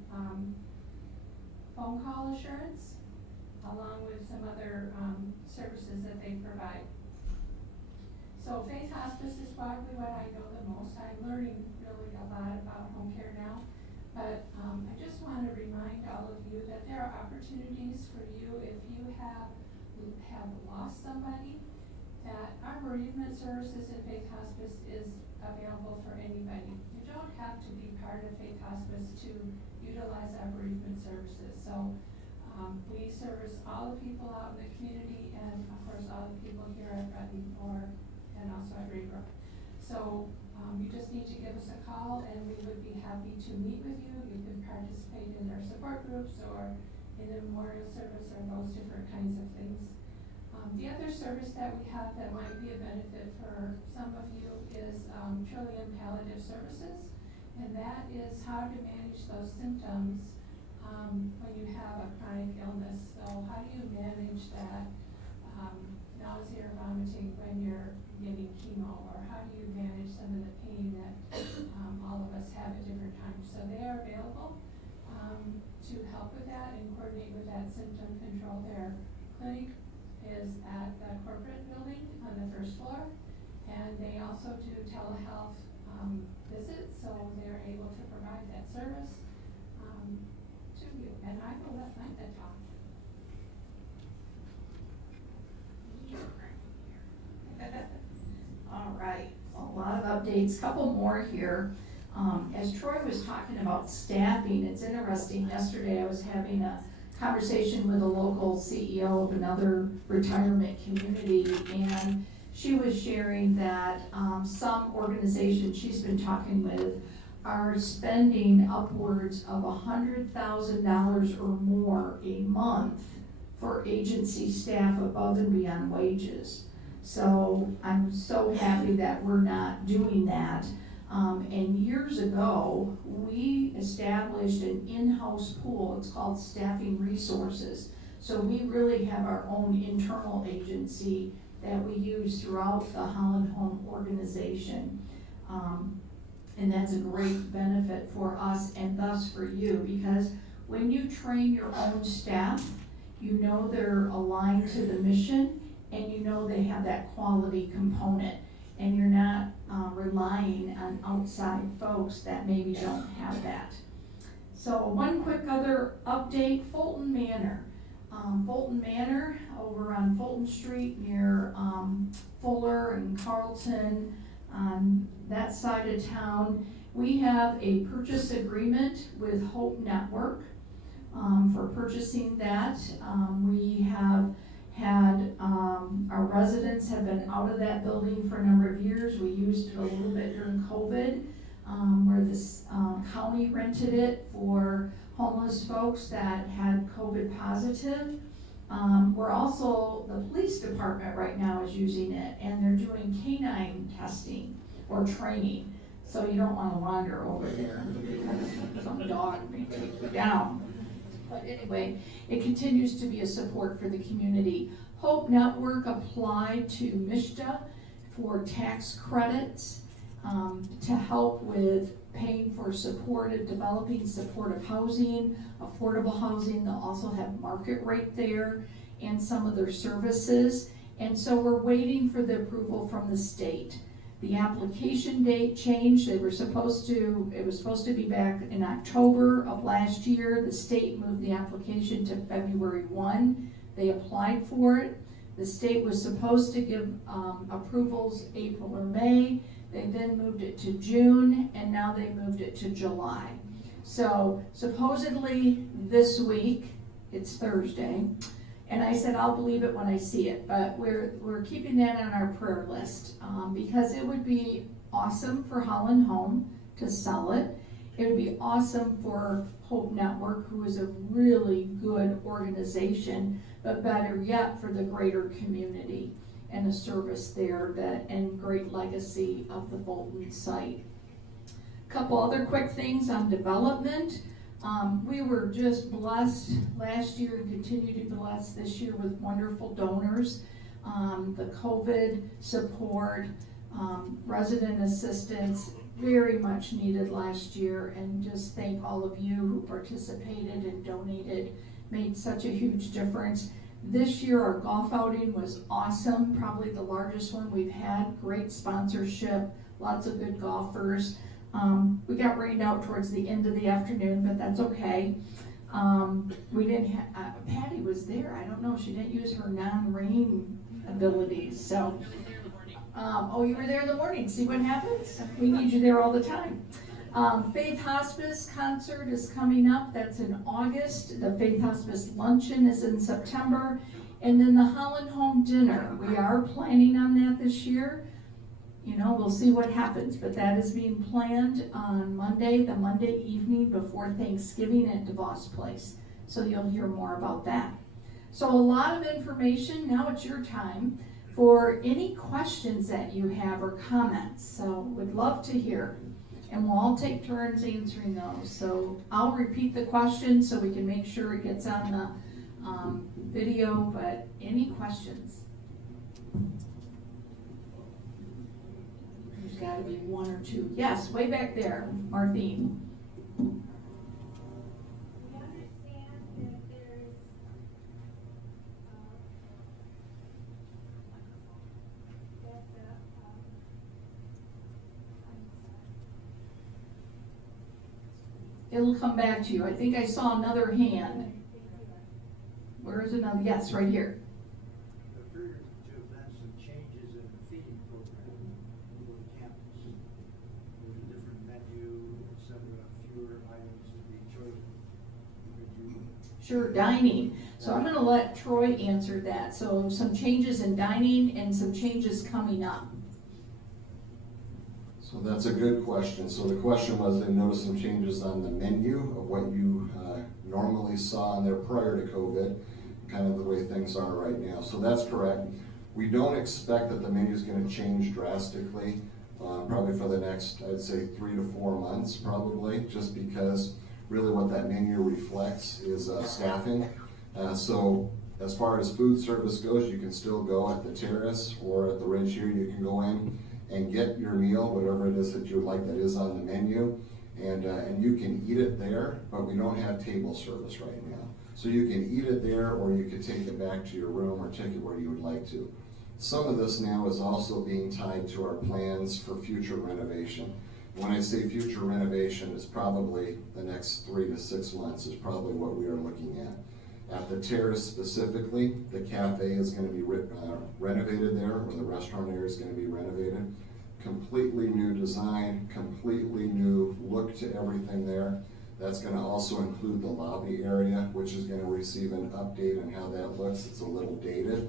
phone call assurance along with some other services that they provide. So Faith Hospice is probably what I know the most. I'm learning really a lot about home care now, but I just want to remind all of you that there are opportunities for you if you have lost somebody, that our bereavement services at Faith Hospice is available for anybody. You don't have to be part of Faith Hospice to utilize our bereavement services. So we service all the people out in the community, and of course all the people here at Breton and also at Raybrook. So you just need to give us a call, and we would be happy to meet with you. You can participate in our support groups, or in a memorial service or those different kinds of things. The other service that we have that might be a benefit for some of you is Trillium Palliative Services, and that is how to manage those symptoms when you have a chronic illness. So how do you manage that nausea or vomiting when you're getting chemo, or how do you manage some of the pain that all of us have at different times? So they are available to help with that and coordinate with that symptom control. Their clinic is at the corporate building on the first floor, and they also do telehealth visits, so they're able to provide that service to you. And I will let Micah talk. All right, a lot of updates, couple more here. As Troy was talking about staffing, it's interesting, yesterday I was having a conversation with a local CEO of another retirement community, and she was sharing that some organizations she's been talking with are spending upwards of $100,000 or more a month for agency staff above and beyond wages. So I'm so happy that we're not doing that. And years ago, we established an in-house pool. It's called Staffing Resources. So we really have our own internal agency that we use throughout the Holland Home organization. And that's a great benefit for us and thus for you, because when you train your own staff, you know they're aligned to the mission, and you know they have that quality component, and you're not relying on outside folks that maybe don't have that. So one quick other update, Fulton Manor. Fulton Manor over on Fulton Street near Fuller and Carlton, on that side of town. We have a purchase agreement with Hope Network for purchasing that. We have had, our residents have been out of that building for a number of years. We used it a little bit during COVID, where this county rented it for homeless folks that had COVID positive. We're also, the police department right now is using it, and they're doing canine testing or training. So you don't want to wander over there because some dog may take you down. But anyway, it continues to be a support for the community. Hope Network applied to MSHDA for tax credits to help with paying for developing supportive housing, affordable housing. They'll also have market rate there and some of their services. And so we're waiting for the approval from the state. The application date changed. It was supposed to be back in October of last year. The state moved the application to February 1. They applied for it. The state was supposed to give approvals April or May. They then moved it to June, and now they moved it to July. So supposedly this week, it's Thursday, and I said I'll believe it when I see it, but we're keeping that on our prayer list because it would be awesome for Holland Home to sell it. It would be awesome for Hope Network, who is a really good organization, but better yet for the greater community and a service there and great legacy of the Fulton site. Couple other quick things on development. We were just blessed last year and continue to be blessed this year with wonderful donors. The COVID support, resident assistance, very much needed last year, and just thank all of you who participated and donated, made such a huge difference. This year our golf outing was awesome, probably the largest one we've had, great sponsorship, lots of good golfers. We got rained out towards the end of the afternoon, but that's okay. We didn't Patty was there, I don't know, she didn't use her non-rain abilities, so. Oh, you were there in the morning, see what happens? We need you there all the time. Faith Hospice concert is coming up, that's in August. The Faith Hospice luncheon is in September. And then the Holland Home dinner, we are planning on that this year. You know, we'll see what happens, but that is being planned on Monday, the Monday evening before Thanksgiving at DeVos Place. So you'll hear more about that. So a lot of information. Now it's your time for any questions that you have or comments. So would love to hear. And we'll all take turns answering those. So I'll repeat the question so we can make sure it gets on the video, but any questions? There's gotta be one or two. Yes, way back there, Martine. We understand that there's, that the, It'll come back to you. I think I saw another hand. Where is another? Yes, right here. I figured to implement some changes in the feeding program for the campus. With a different menu, et cetera, fewer items to be chosen. Could you? Sure, dining. So I'm gonna let Troy answer that. So some changes in dining and some changes coming up. So that's a good question. So the question was, they noticed some changes on the menu of what you normally saw in there prior to COVID, kind of the way things are right now. So that's correct. We don't expect that the menu is going to change drastically, probably for the next, I'd say 3 to 4 months, probably, just because really what that menu reflects is staffing. So as far as food service goes, you can still go at the terrace or at the Ridge here. You can go in and get your meal, whatever it is that you would like that is on the menu, and you can eat it there, but we don't have table service right now. So you can eat it there, or you could take it back to your room or take it where you would like to. Some of this now is also being tied to our plans for future renovation. When I say future renovation, it's probably the next 3 to 6 months is probably what we are looking at. At the terrace specifically, the cafe is going to be renovated there, or the restaurant area is going to be renovated. Completely new design, completely new look to everything there. That's going to also include the lobby area, which is going to receive an update on how that looks. It's a little dated.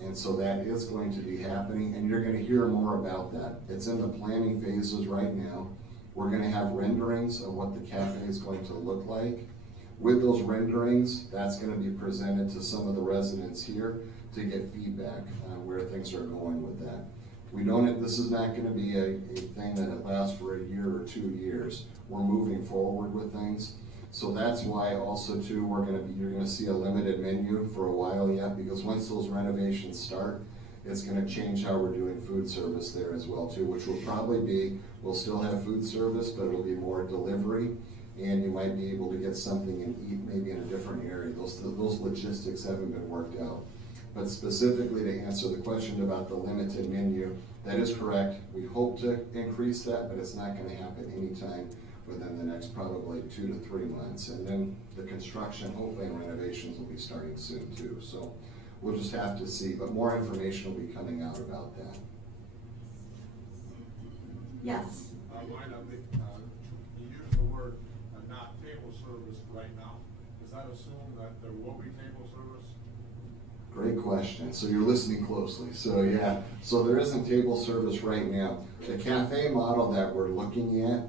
And so that is going to be happening, and you're going to hear more about that. It's in the planning phases right now. We're going to have renderings of what the cafe is going to look like. With those renderings, that's going to be presented to some of the residents here to get feedback on where things are going with that. This is not going to be a thing that lasts for a year or 2 years. We're moving forward with things. So that's why also too, you're going to see a limited menu for a while yet, because once those renovations start, it's going to change how we're doing food service there as well too, which will probably be, we'll still have food service, but it'll be more delivery. And you might be able to get something and eat maybe in a different area. Those logistics haven't been worked out. But specifically to answer the question about the limited menu, that is correct. We hope to increase that, but it's not going to happen anytime within the next probably 2 to 3 months. And then the construction, hopefully, and renovations will be starting soon too. So we'll just have to see, but more information will be coming out about that. Yes. Might I make, you use the word not table service right now. Does that assume that there will be table service? Great question. So you're listening closely. So yeah, so there isn't table service right now. The cafe model that we're looking at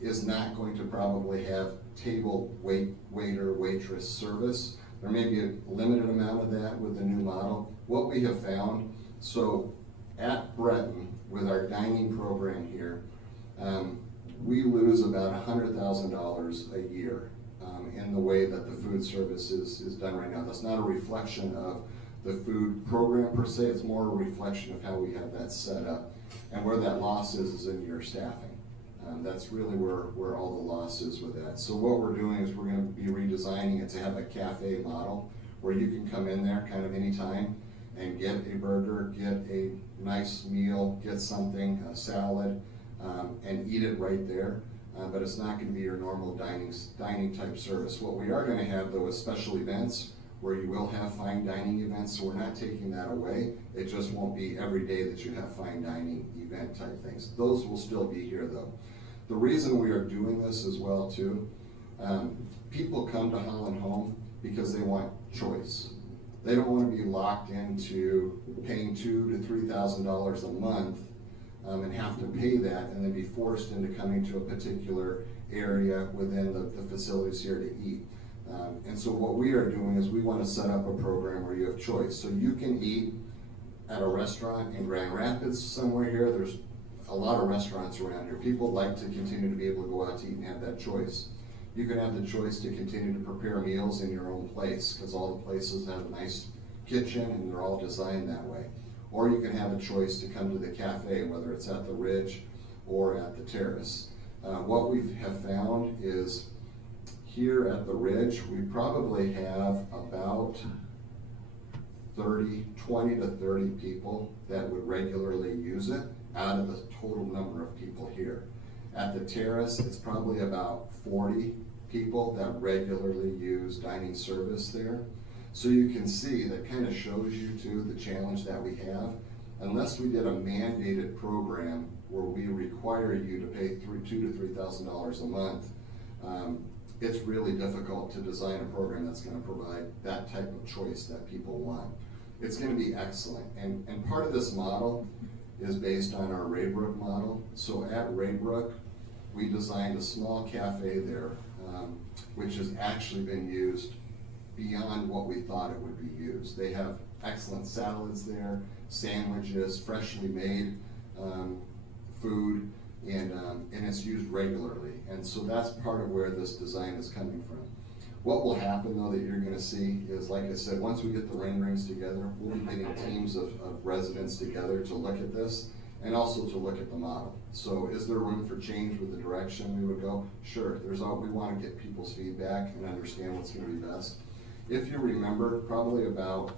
is not going to probably have table waiter, waitress service. There may be a limited amount of that with the new model. What we have found, so at Breton, with our dining program here, we lose about $100,000 a year in the way that the food service is done right now. That's not a reflection of the food program per se, it's more a reflection of how we have that set up. And where that loss is in your staffing. That's really where all the loss is with that. So what we're doing is we're going to be redesigning it to have a cafe model where you can come in there kind of anytime and get a burger, get a nice meal, get something, a salad, and eat it right there. But it's not going to be your normal dining type service. What we are going to have though is special events where you will have fine dining events, so we're not taking that away. It just won't be every day that you have fine dining event type things. Those will still be here though. The reason we are doing this as well too, people come to Holland Home because they want choice. They don't want to be locked into paying $2,000 to $3,000 a month and have to pay that and then be forced into coming to a particular area within the facilities here to eat. And so what we are doing is we want to set up a program where you have choice. So you can eat at a restaurant in Grand Rapids somewhere here. There's a lot of restaurants around here. People like to continue to be able to go out to eat and have that choice. You can have the choice to continue to prepare meals in your own place, because all the places have a nice kitchen and they're all designed that way. Or you can have a choice to come to the cafe, whether it's at the Ridge or at the Terrace. What we have found is here at the Ridge, we probably have about 20 to 30 people that would regularly use it out of the total number of people here. At the Terrace, it's probably about 40 people that regularly use dining service there. So you can see that kind of shows you too the challenge that we have. Unless we did a mandated program where we require you to pay $2,000 to $3,000 a month, it's really difficult to design a program that's going to provide that type of choice that people want. It's going to be excellent. And part of this model is based on our Raybrook model. So at Raybrook, we designed a small cafe there, which has actually been used beyond what we thought it would be used. They have excellent salads there, sandwiches, freshly made food, and it's used regularly. And so that's part of where this design is coming from. What will happen though that you're gonna see is, like I said, once we get the renderings together, we'll be getting teams of residents together to look at this and also to look at the model. So is there room for change with the direction we would go? Sure, we wanna get people's feedback and understand what's gonna be best. If you remember, probably about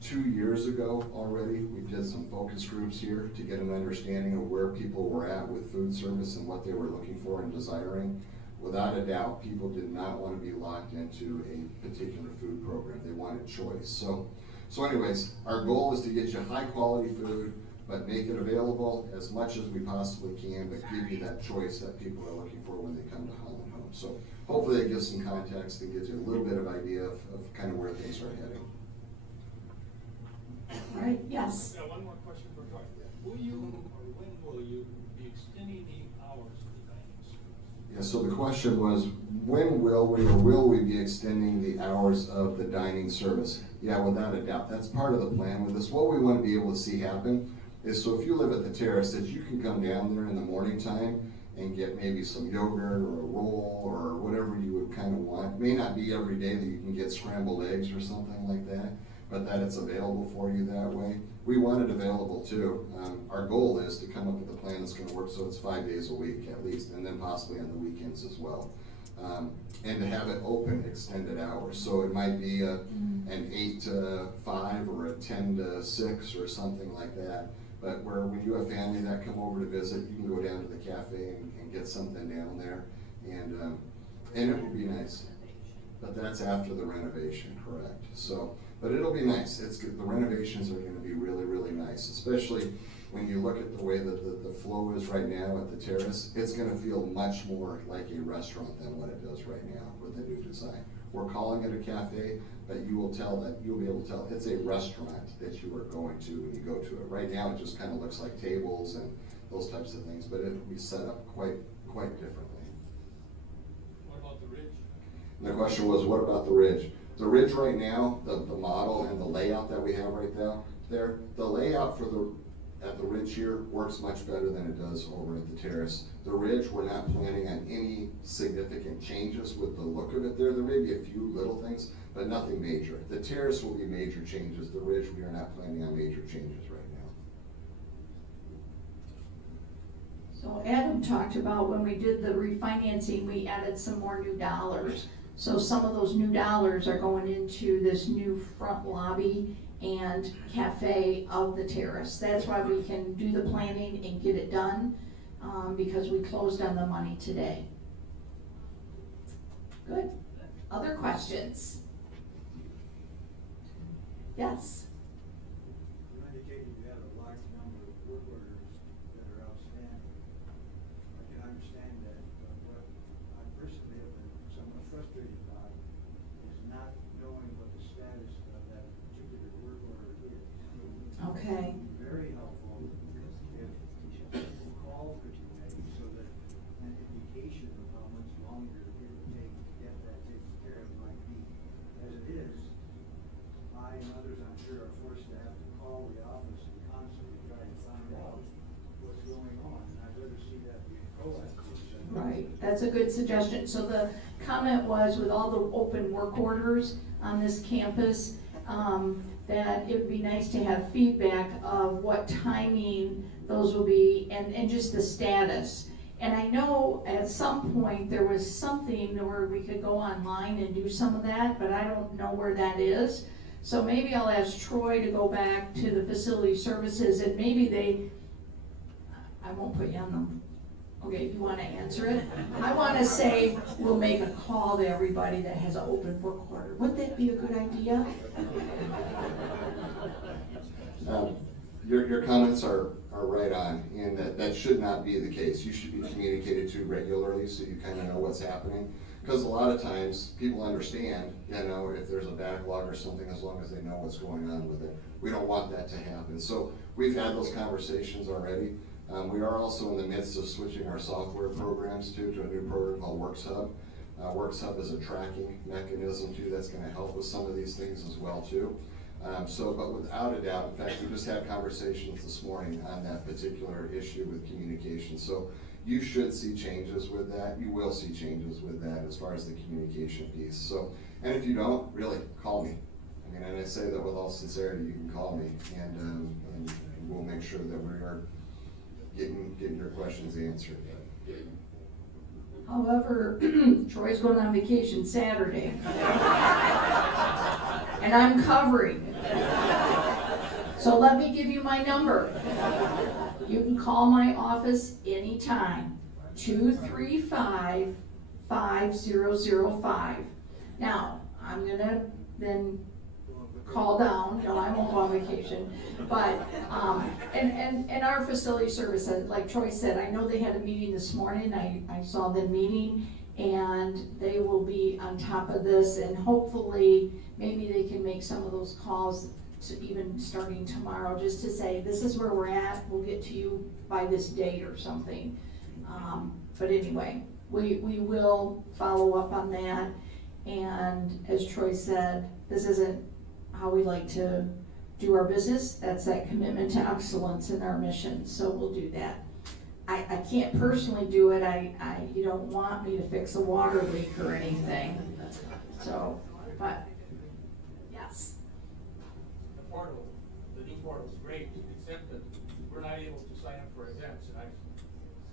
2 years ago already, we did some focus groups here to get an understanding of where people were at with food service and what they were looking for and desiring. Without a doubt, people did not want to be locked into a particular food program. They wanted choice. So anyways, our goal is to get you high quality food, but make it available as much as we possibly can, but give you that choice that people are looking for when they come to Holland Home. So hopefully that gives some context and gives you a little bit of idea of kind of where things are heading. All right, yes. One more question for Troy. Will you, or when will you be extending the hours of the dining service? Yeah, so the question was, when will we, or will we be extending the hours of the dining service? Yeah, without a doubt. That's part of the plan with this. What we want to be able to see happen is, so if you live at the Terrace, that you can come down there in the morning time and get maybe some yogurt or a roll or whatever you would kind of want. It may not be every day that you can get scrambled eggs or something like that, but that it's available for you that way. We want it available too. Our goal is to come up with a plan that's going to work so it's 5 days a week at least, and then possibly on the weekends as well. And to have it open extended hours. So it might be an 8 to 5 or a 10 to 6 or something like that. But where when you have family that come over to visit, you can go down to the cafe and get something down there, and it will be nice. But that's after the renovation, correct? So, but it'll be nice. It's good. The renovations are going to be really, really nice, especially when you look at the way that the flow is right now at the Terrace. It's going to feel much more like a restaurant than what it does right now with the new design. We're calling it a cafe, but you'll be able to tell it's a restaurant that you are going to when you go to it. Right now, it just kind of looks like tables and those types of things, but it'll be set up quite differently. What about the Ridge? And the question was, what about the Ridge? The Ridge right now, the model and the layout that we have right now, there, the layout at the Ridge here works much better than it does over at the Terrace. The Ridge, we're not planning on any significant changes with the look of it there. There may be a few little things, but nothing major. The Terrace will be major changes. The Ridge, we are not planning on major changes right now. So Adam talked about when we did the refinancing, we added some more new dollars. So some of those new dollars are going into this new front lobby and cafe of the Terrace. That's why we can do the planning and get it done, because we closed on the money today. Good. Other questions? Yes? You indicated you had a large number of work orders that are outstanding. I can understand that, but what I personally have been somewhat frustrated by is not knowing what the status of that particular work order is. Okay. It would be very helpful if you call the committee so that an indication of how much longer it would take to get that taken that's a good suggestion. So the comment was with all the open work orders on this campus, that it would be nice to have feedback of what timing those will be and just the status. And I know at some point there was something where we could go online and do some of that, but I don't know where that is. So maybe I'll ask Troy to go back to the facility services and maybe I won't put you on them. Okay, if you wanna answer it. I wanna say we'll make a call to everybody that has an open work order. Wouldn't that be a good idea? Your comments are right on, and that should not be the case. You should be communicated to regularly so you kind of know what's happening. Because a lot of times, people understand, if there's a backlog or something, as long as they know what's going on with it. We don't want that to happen. So we've had those conversations already. We are also in the midst of switching our software programs to a new program called WorksHub. WorksHub is a tracking mechanism too that's gonna help with some of these things as well too. But without a doubt, in fact, we just had conversations this morning on that particular issue with communication. So you should see changes with that. You will see changes with that as far as the communication piece. So, and if you don't, really, call me. I mean, and I say that with all sincerity, you can call me and we'll make sure that we are getting your questions answered. However, Troy's going on vacation Saturday. And I'm covering. So let me give you my number. You can call my office anytime, 235-5005. Now, I'm gonna then call down, no, I won't go on vacation, but, and our facility service, like Troy said, I know they had a meeting this morning, I saw them meeting, and they will be on top of this, and hopefully, maybe they can make some of those calls to even starting tomorrow, just to say, this is where we're at, we'll get to you by this date or something. But anyway, we will follow up on that, and as Troy said, this isn't how we like to do our business. That's that commitment to excellence in our mission, so we'll do that. I can't personally do it, you don't want me to fix a water leak or anything, so, but, yes. The portal, the new portal is great, except that we're not able to sign up for events, and I've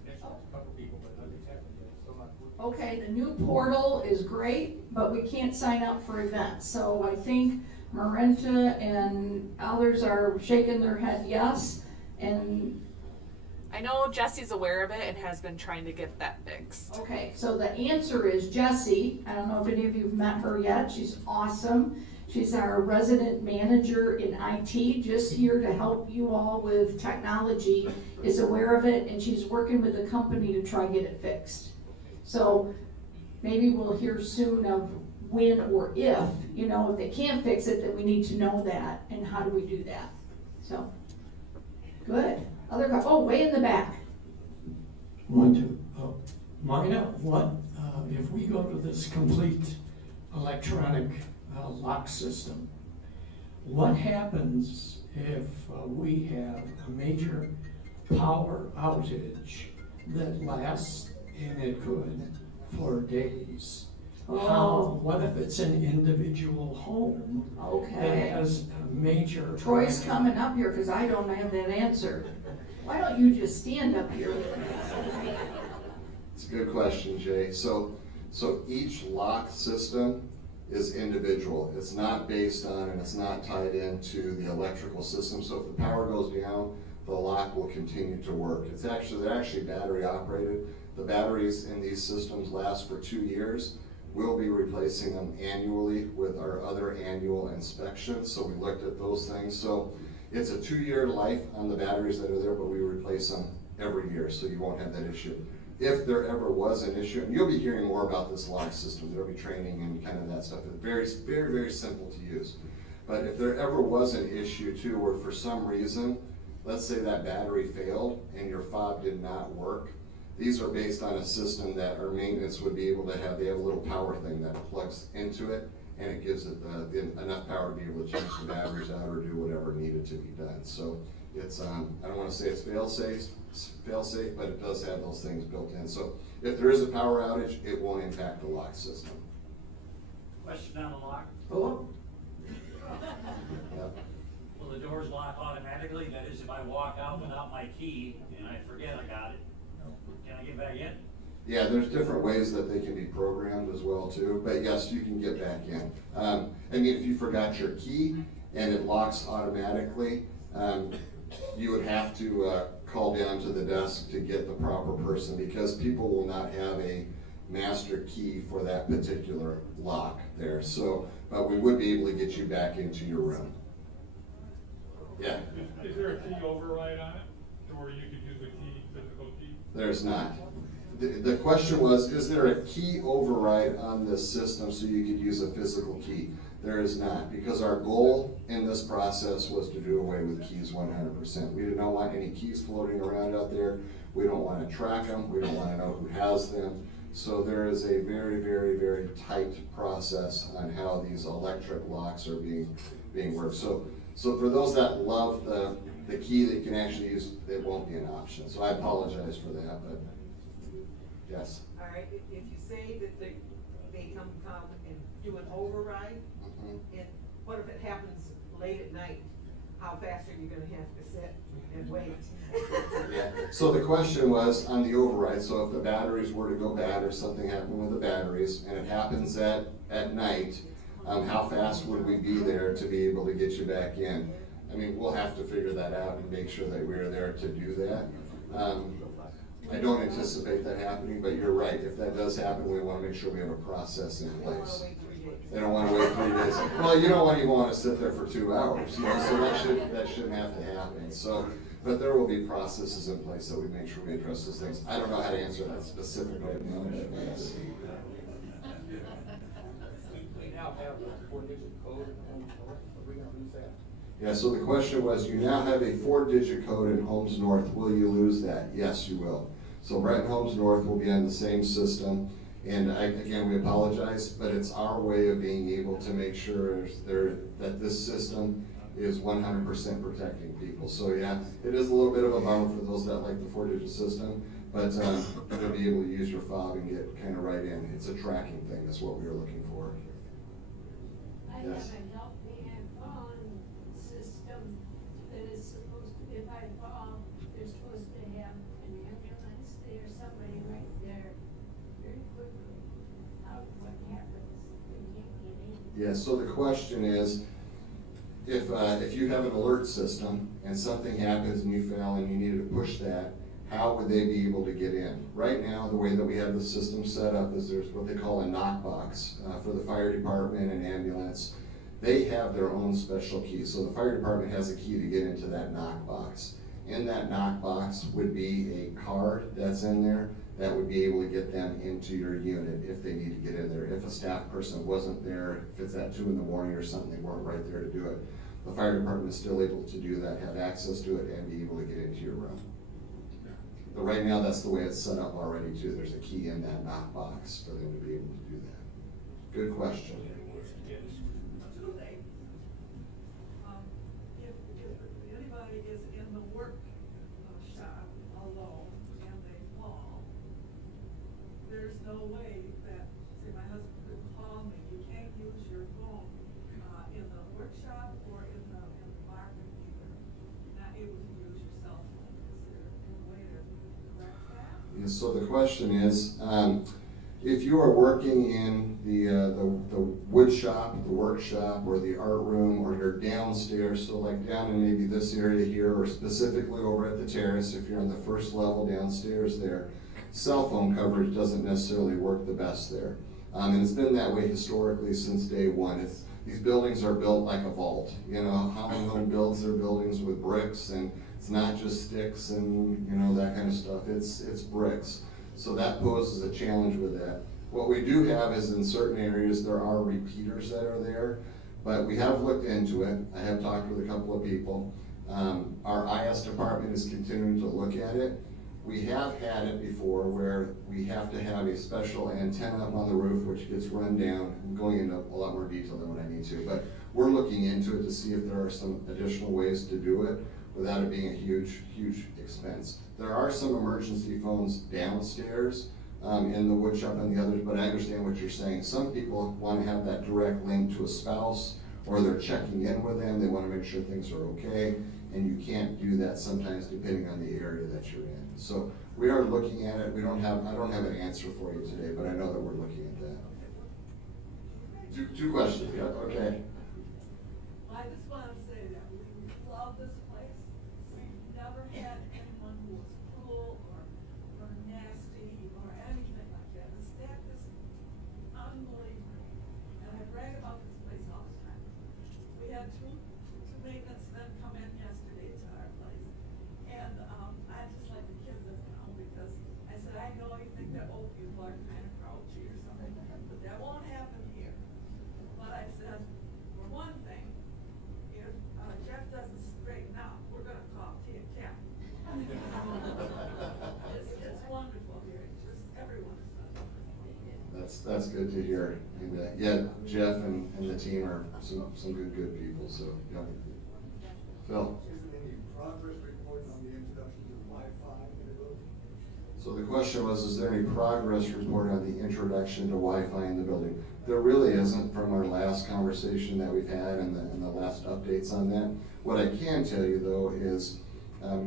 mentioned it to a couple people, but nothing's happened yet, it's still not working. Okay, the new portal is great, but we can't sign up for events, so I think Marenta and others are shaking their head yes, and I know Jesse's aware of it and has been trying to get that fixed. okay, so the answer is Jessie. I don't know if any of you have met her yet. She's awesome. She's our resident manager in IT, just here to help you all with technology, is aware of it, and she's working with the company to try to get it fixed. So maybe we'll hear soon of when or if they can't fix it, then we need to know that, and how do we do that? So, good. Way in the back. Marina, if we go to this complete electronic lock system, what happens if we have a major power outage that lasts, and it could, for days? What if it's an individual home that has a major... Troy's coming up here because I don't have that answer. Why don't you just stand up here? It's a good question, Jay. So each lock system is individual. It's not based on and it's not tied into the electrical system. So if the power goes down, the lock will continue to work. They're actually battery operated. The batteries in these systems last for 2 years. We'll be replacing them annually with our other annual inspections. So we looked at those things. So it's a 2-year life on the batteries that are there, but we replace them every year, so you won't have that issue. If there ever was an issue, and you'll be hearing more about this lock system, there'll be training and kind of that stuff. It's very, very, very simple to use. But if there ever was an issue too, where for some reason, let's say that battery failed and your fob did not work, these are based on a system that our maintenance would be able to have. They have a little power thing that plugs into it, and it gives it enough power to be able to change the batteries out or do whatever needed to be done. So It's, I don't wanna say it's fail-safe, but it does have those things built in. So if there is a power outage, it won't impact the lock system. Question on the lock, Hello? Yep. will the doors lock automatically? That is, if I walk out without my key and I forget I got it, can I get back in? Yeah, there's different ways that they can be programmed as well too, but yes, you can get back in. I mean, if you forgot your key and it locks automatically, you would have to call down to the desk to get the proper person, because people will not have a master key for that particular lock there. So, but we would be able to get you back into your room. Yeah. Is there a key override on it, to where you could use a key, physical key? There's not. The question was, is there a key override on this system so you could use a physical key? There is not, because our goal in this process was to do away with keys 100%. We did not want any keys floating around out there. We don't want to track them. We don't want to know who has them. So there is a very, very, very tight process on how these electric locks are being worked. So for those that love the key that you can actually use, it won't be an option. So I apologize for that, but yes. All right, if you say that they come and do an override, and what if it happens late at night? How fast are you gonna have to sit and wait? Yeah. So the question was on the override, so if the batteries were to go bad or something happened with the batteries, and it happens at night, how fast would we be there to be able to get you back in? I mean, we'll have to figure that out and make sure that we're there to do that. I don't anticipate that happening, but you're right. If that does happen, we want to make sure we have a process in place. They don't want to wait 3 days. Well, you don't even want to sit there for 2 hours, you know, so that shouldn't have to happen. So, but there will be processes in place that we make sure we address those things. I don't know how to answer that specifically. Yes. We now have a 4-digit code in Homes North, are we gonna lose that? Yeah, so the question was, you now have a 4-digit code in Homes North. Will you lose that? Yes, you will. So Brighton Homes North will be on the same system. And again, we apologize, but it's our way of being able to make sure that this system is 100% protecting people. So yeah, it is a little bit of a bummer for those that like the 4-digit system, but you'll be able to use your fob and get kind of right in. It's a tracking thing. That's what we were looking for. I Yes. have a help me and phone system that is supposed to, if I fall, they're supposed to have an ambulance there, somebody right there, very quickly. What happens? They can't get in. Yeah, so the question is, if you have an alert system and something happens and you fail and you needed to push that, how would they be able to get in? Right now, the way that we have the system set up is there's what they call a knock box for the fire department and ambulance. They have their own special key. So the fire department has a key to get into that knock box. In that knock box would be a card that's in there that would be able to get them into your unit if they need to get in there. If a staff person wasn't there, if it's at 2 in the morning or something, they weren't right there to do it, the fire department is still able to do that, have access to it, and be able to get into your room. But right now, that's the way it's set up already too. There's a key in that knock box for them to be able to do that. Good question. If anybody is in the work shop alone and they fall, there's no way that, say my husband could call me, you can't use your phone in the workshop or in the market either. You're not able to use your cell phone. Is there any way to correct that? Yeah, so the question is, if you are working in the wood shop, the workshop, or the art room, or you're downstairs, so like down in maybe this area here, or specifically over at the terrace, if you're on the first level downstairs there, cell phone coverage doesn't necessarily work the best there. And it's been that way historically since day one. These buildings are built like a vault. You know, Holland Home builds their buildings with bricks, and it's not just sticks and, you know, that kind of stuff. It's bricks. So that poses a challenge with that. What we do have is in certain areas there are repeaters that are there, but we have looked into it. I have talked with a couple of people. Our IS department is continuing to look at it. We have had it before where we have to have a special antenna up on the roof which gets run down. I'm going into a lot more detail than what I need to, but we're looking into it to see if there are some additional ways to do it. without it being a huge, huge expense. There are some emergency phones downstairs in the wood shop and the others, but I understand what you're saying. Some people want to have that direct link to a spouse, or they're checking in with them, they want to make sure things are okay, and you can't do that sometimes depending on the area that you're in. So we are looking at it. I don't have an answer for you today, but I know that we're looking at that. Two questions, yeah, okay. I just wanna say that we love this place. We've never had anyone who was cruel or nasty or anything like that. The staff is unbelievable, and I brag about this place all the time. We had two maintenance men come in yesterday to our place, and, I just like the kids that come because I said, I know you think that old people are kind of grouchy or something, but that won't happen here. But I said, for one thing, if Jeff doesn't straighten out, we're gonna call Tia Cap. It's wonderful here, just everyone is wonderful. That's good to hear. And yeah, Jeff and the team are some good people, so, yeah. Phil? Is there any progress report on the introduction of Wi-Fi in the building? So the question was, is there any progress report on the introduction to Wi-Fi in the building? There really isn't from our last conversation that we've had and the last updates on that. What I can tell you though is,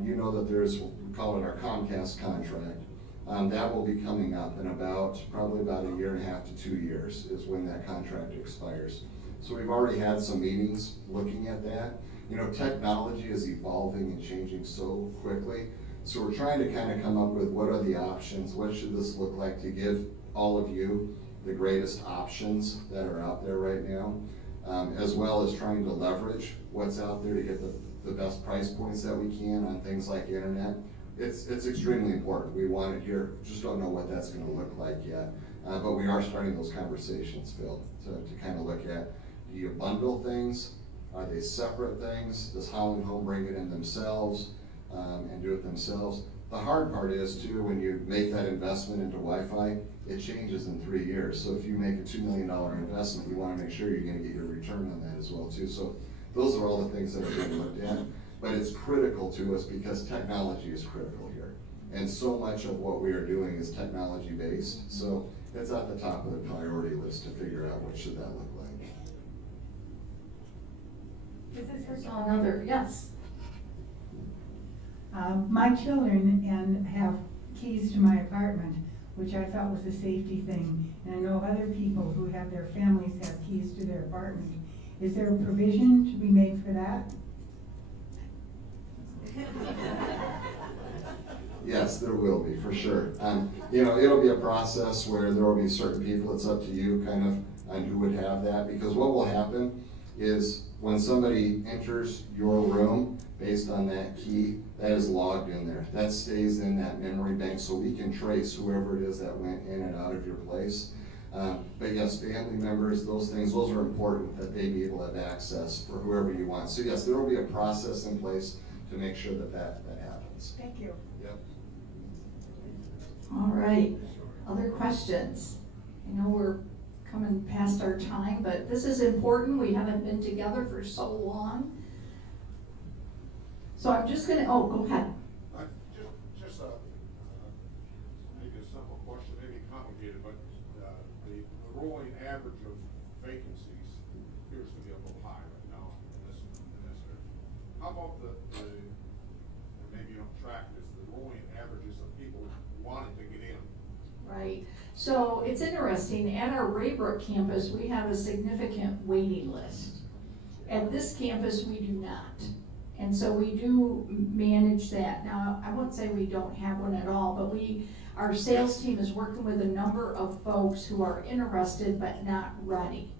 you know that there's, we call it our Comcast contract. That will be coming up in probably about a year and a half to 2 years is when that contract expires. So we've already had some meetings looking at that. You know, technology is evolving and changing so quickly. So we're trying to kind of come up with what are the options, what should this look like to give all of you the greatest options that are out there right now, as well as trying to leverage what's out there to get the best price points that we can on things like internet. It's extremely important. We want it here, just don't know what that's gonna look like yet. But we are starting those conversations, Phil, to kind of look at, do you bundle things? Are they separate things? Does Howland Home bring it in themselves and do it themselves? The hard part is too, when you make that investment into Wi-Fi, it changes in 3 years. So if you make a $2 million investment, you wanna make sure you're gonna get your return on that as well too. So those are all the things that are being looked at. But it's critical to us because technology is critical here. And so much of what we are doing is technology based. So it's at the top of the priority list to figure out what should that look like. Is this another, yes? My children have keys to my apartment, which I thought was a safety thing. And I know other people who have their families have keys to their apartment. Is there a provision to be made for that? Yes, there will be, for sure. You know, it'll be a process where there will be certain people, it's up to you kind of on who would have that, because what will happen is when somebody enters your room based on that key, that is logged in there. That stays in that memory bank, so we can trace whoever it is that went in and out of your place. But yes, family members, those things, those are important that they be able to have access for whoever you want. So yes, there will be a process in place to make sure that happens. Thank you. Yep. All right, other questions? I know we're coming past our time, but this is important. We haven't been together for so long. So I'm just gonna, oh, go ahead. Just maybe a simple question, maybe complicated, but the rolling average of vacancies appears to be a little high right now in this area. How about the and maybe you don't track this, the rolling averages of people wanting to get in? Right, so it's interesting, at our Raybrook campus, we have a significant waiting list. At this campus, we do not. And so we do manage that. Now, I won't say we don't have one at all, but our sales team is working with a number of folks who are interested but not ready.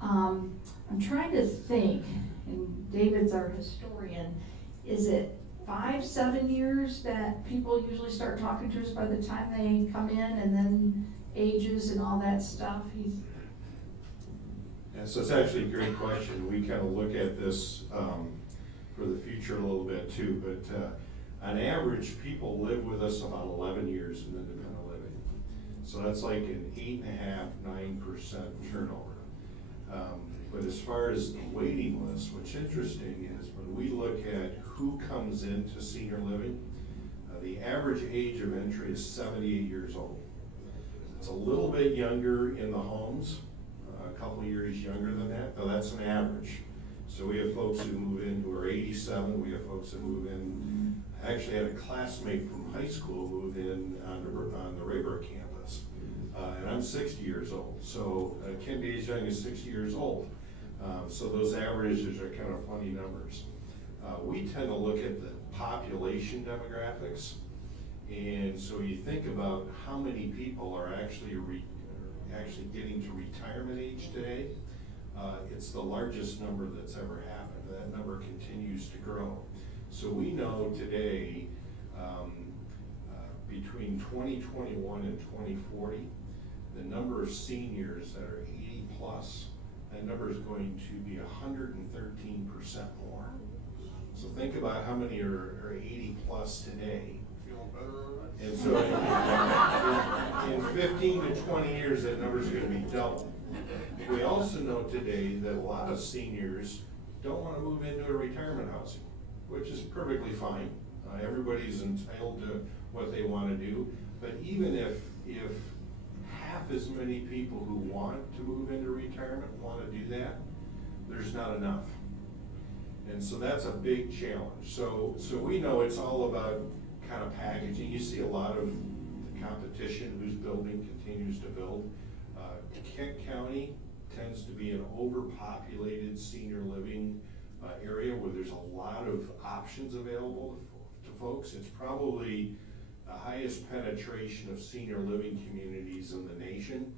I'm trying to think, and David's our historian, is it 5-7 years that people usually start talking to us by the time they come in, and then ages and all that stuff? And so it's actually a great question. We kind of look at this for the future a little bit too, but on average, people live with us about 11 years in independent living. So that's like an 8.5–9% turnover. But as far as the waiting list, what's interesting is when we look at who comes into senior living, the average age of entry is 78 years old. It's a little bit younger in the homes, a couple of years younger than that, though that's an average. So we have folks who move in who are 87, we have folks that move in, I actually had a classmate from high school move in on the Rayburg campus. And I'm 60 years old, so can be as young as 60 years old. So those averages are kind of funny numbers. We tend to look at the population demographics, and so you think about how many people are actually getting to retirement age today. It's the largest number that's ever happened. That number continues to grow. So we know today, between 2021 and 2040, the number of seniors that are 80 plus, that number is going to be 113% more. So think about how many are 80 plus today. Feeling better? And so in 15 to 20 years, that number is going to be double. We also know today that a lot of seniors don't want to move into a retirement housing, which is perfectly fine. Everybody's entitled to what they want to do. But even if half as many people who want to move into retirement want to do that, there's not enough. And so that's a big challenge. So we know it's all about kind of packaging. You see a lot of the competition who's building continues to build. Kent County tends to be an overpopulated senior living area where there's a lot of options available to folks. It's probably the highest penetration of senior living communities in the nation,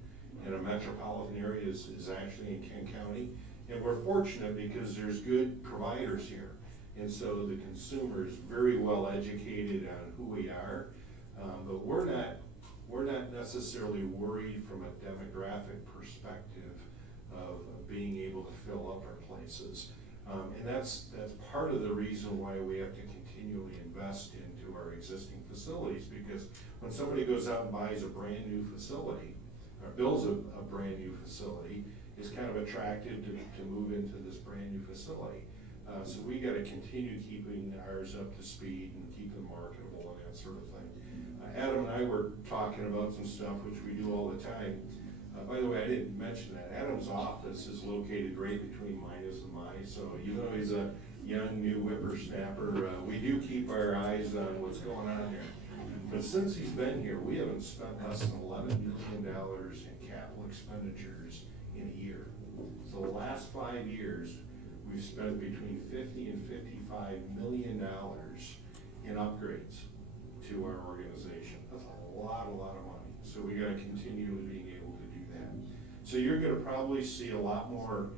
and a metropolitan area is actually in Kent County. And we're fortunate because there's good providers here. And so the consumer is very well educated on who we are, but we're not necessarily worried from a demographic perspective of being able to fill up our places. And that's part of the reason why we have to continually invest into our existing facilities, because when somebody goes out and buys a brand new facility, or builds a brand new facility, it's kind of attractive to move into this brand new facility. So we gotta continue keeping ours up to speed and keep them marketable and that sort of thing. Adam and I were talking about some stuff which we do all the time. By the way, I didn't mention that. Adam's office is located right between Midas and my, so even though he's a young new whippersnapper, we do keep our eyes on what's going on here. But since he's been here, we haven't spent less than $11 million in capital expenditures in a year. So the last 5 years, we've spent between $50 and $55 million in upgrades to our organization. That's a lot of money. So we gotta continue being able to do that. So you're gonna probably see a lot more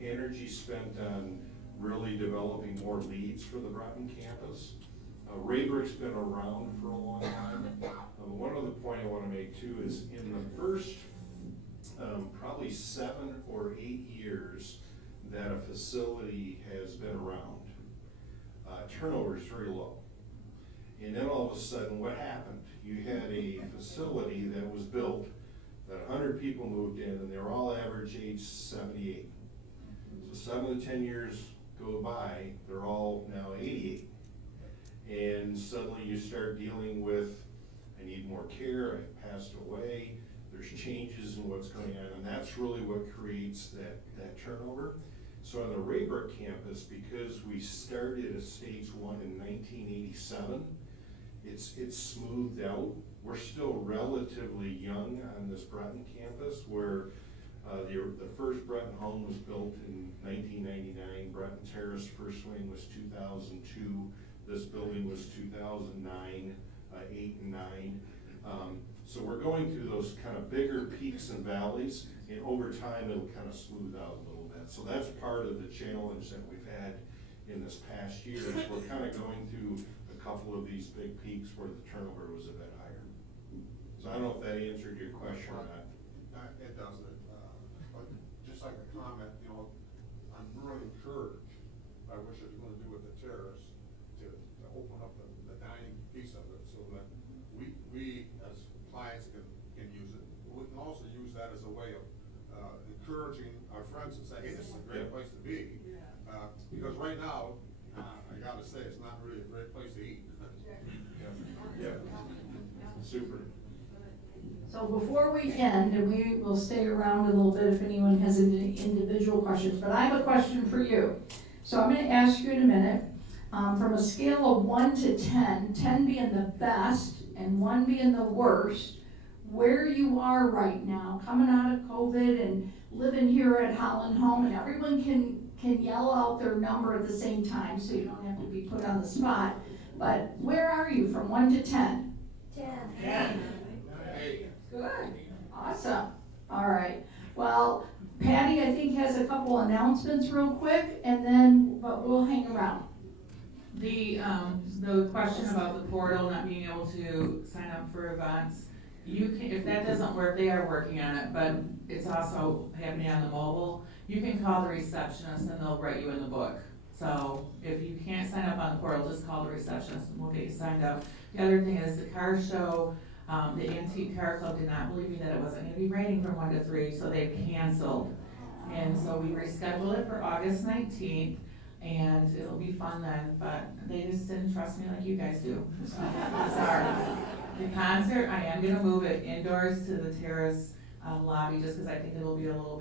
energy spent on really developing more leads for the Broughton campus. Rayburg's been around for a long time. One other point I wanna make too is in the first probably 7 or 8 years that a facility has been around, turnover is very low. And then all of a sudden, what happened? You had a facility that was built, that 100 people moved in, and they were all average age 78. So 7 to 10 years go by, they're all now 88. And suddenly you start dealing with, I need more care, I passed away, there's changes in what's going on, and that's really what creates that turnover. So on the Rayburg campus, because we started at Stage 1 in 1987, it's smoothed out. We're still relatively young on this Broughton campus, where the first Broughton home was built in 1999. Broughton Terrace first wing was 2002. This building was 2009, 8 and 9. So we're going through those kind of bigger peaks and valleys, and over time it'll kind of smooth out a little bit. So that's part of the challenge that we've had in this past year, is we're kind of going through a couple of these big peaks where the turnover was a bit higher. So I don't know if that answered your question or not. It doesn't. But just like a comment, I'm really encouraged by what you're going to do with the terrace to open up the dining piece of it, so that we as clients can use it. We can also use that as a way of encouraging our friends and say, hey, this is a So before we end, and we will stay around a little bit if anyone has any individual questions, but I have a question for you. So I'm gonna ask you in a minute, from a scale of 1 to 10, 10 being the best and 1 being the worst, where you are right now, coming out of COVID and living here at Holland Home, and everyone can yell out their number at the same time, so you don't have to be put on the spot. But where are you from 1 to 10? 10. Good, awesome, all right. Well, Patty, I think, has a couple announcements real quick, and then, but we'll hang around. The question about the portal not being able to sign up for events, you can, if that doesn't work, they are working on it, but it's also happening on the mobile. You can call the receptionist and they'll write you in the book. So if you can't sign up on the portal, just call the receptionist and we'll get you signed up. The other thing is the car show, the Antique Car Club did not believe me that it wasn't gonna be raining from 1 to 3, so they canceled. And so we rescheduled it for August 19th, and it'll be fun then, but they just didn't trust me like you guys do. Sorry. The concert, I am gonna move it indoors to the terrace lobby, just because I think it'll be a little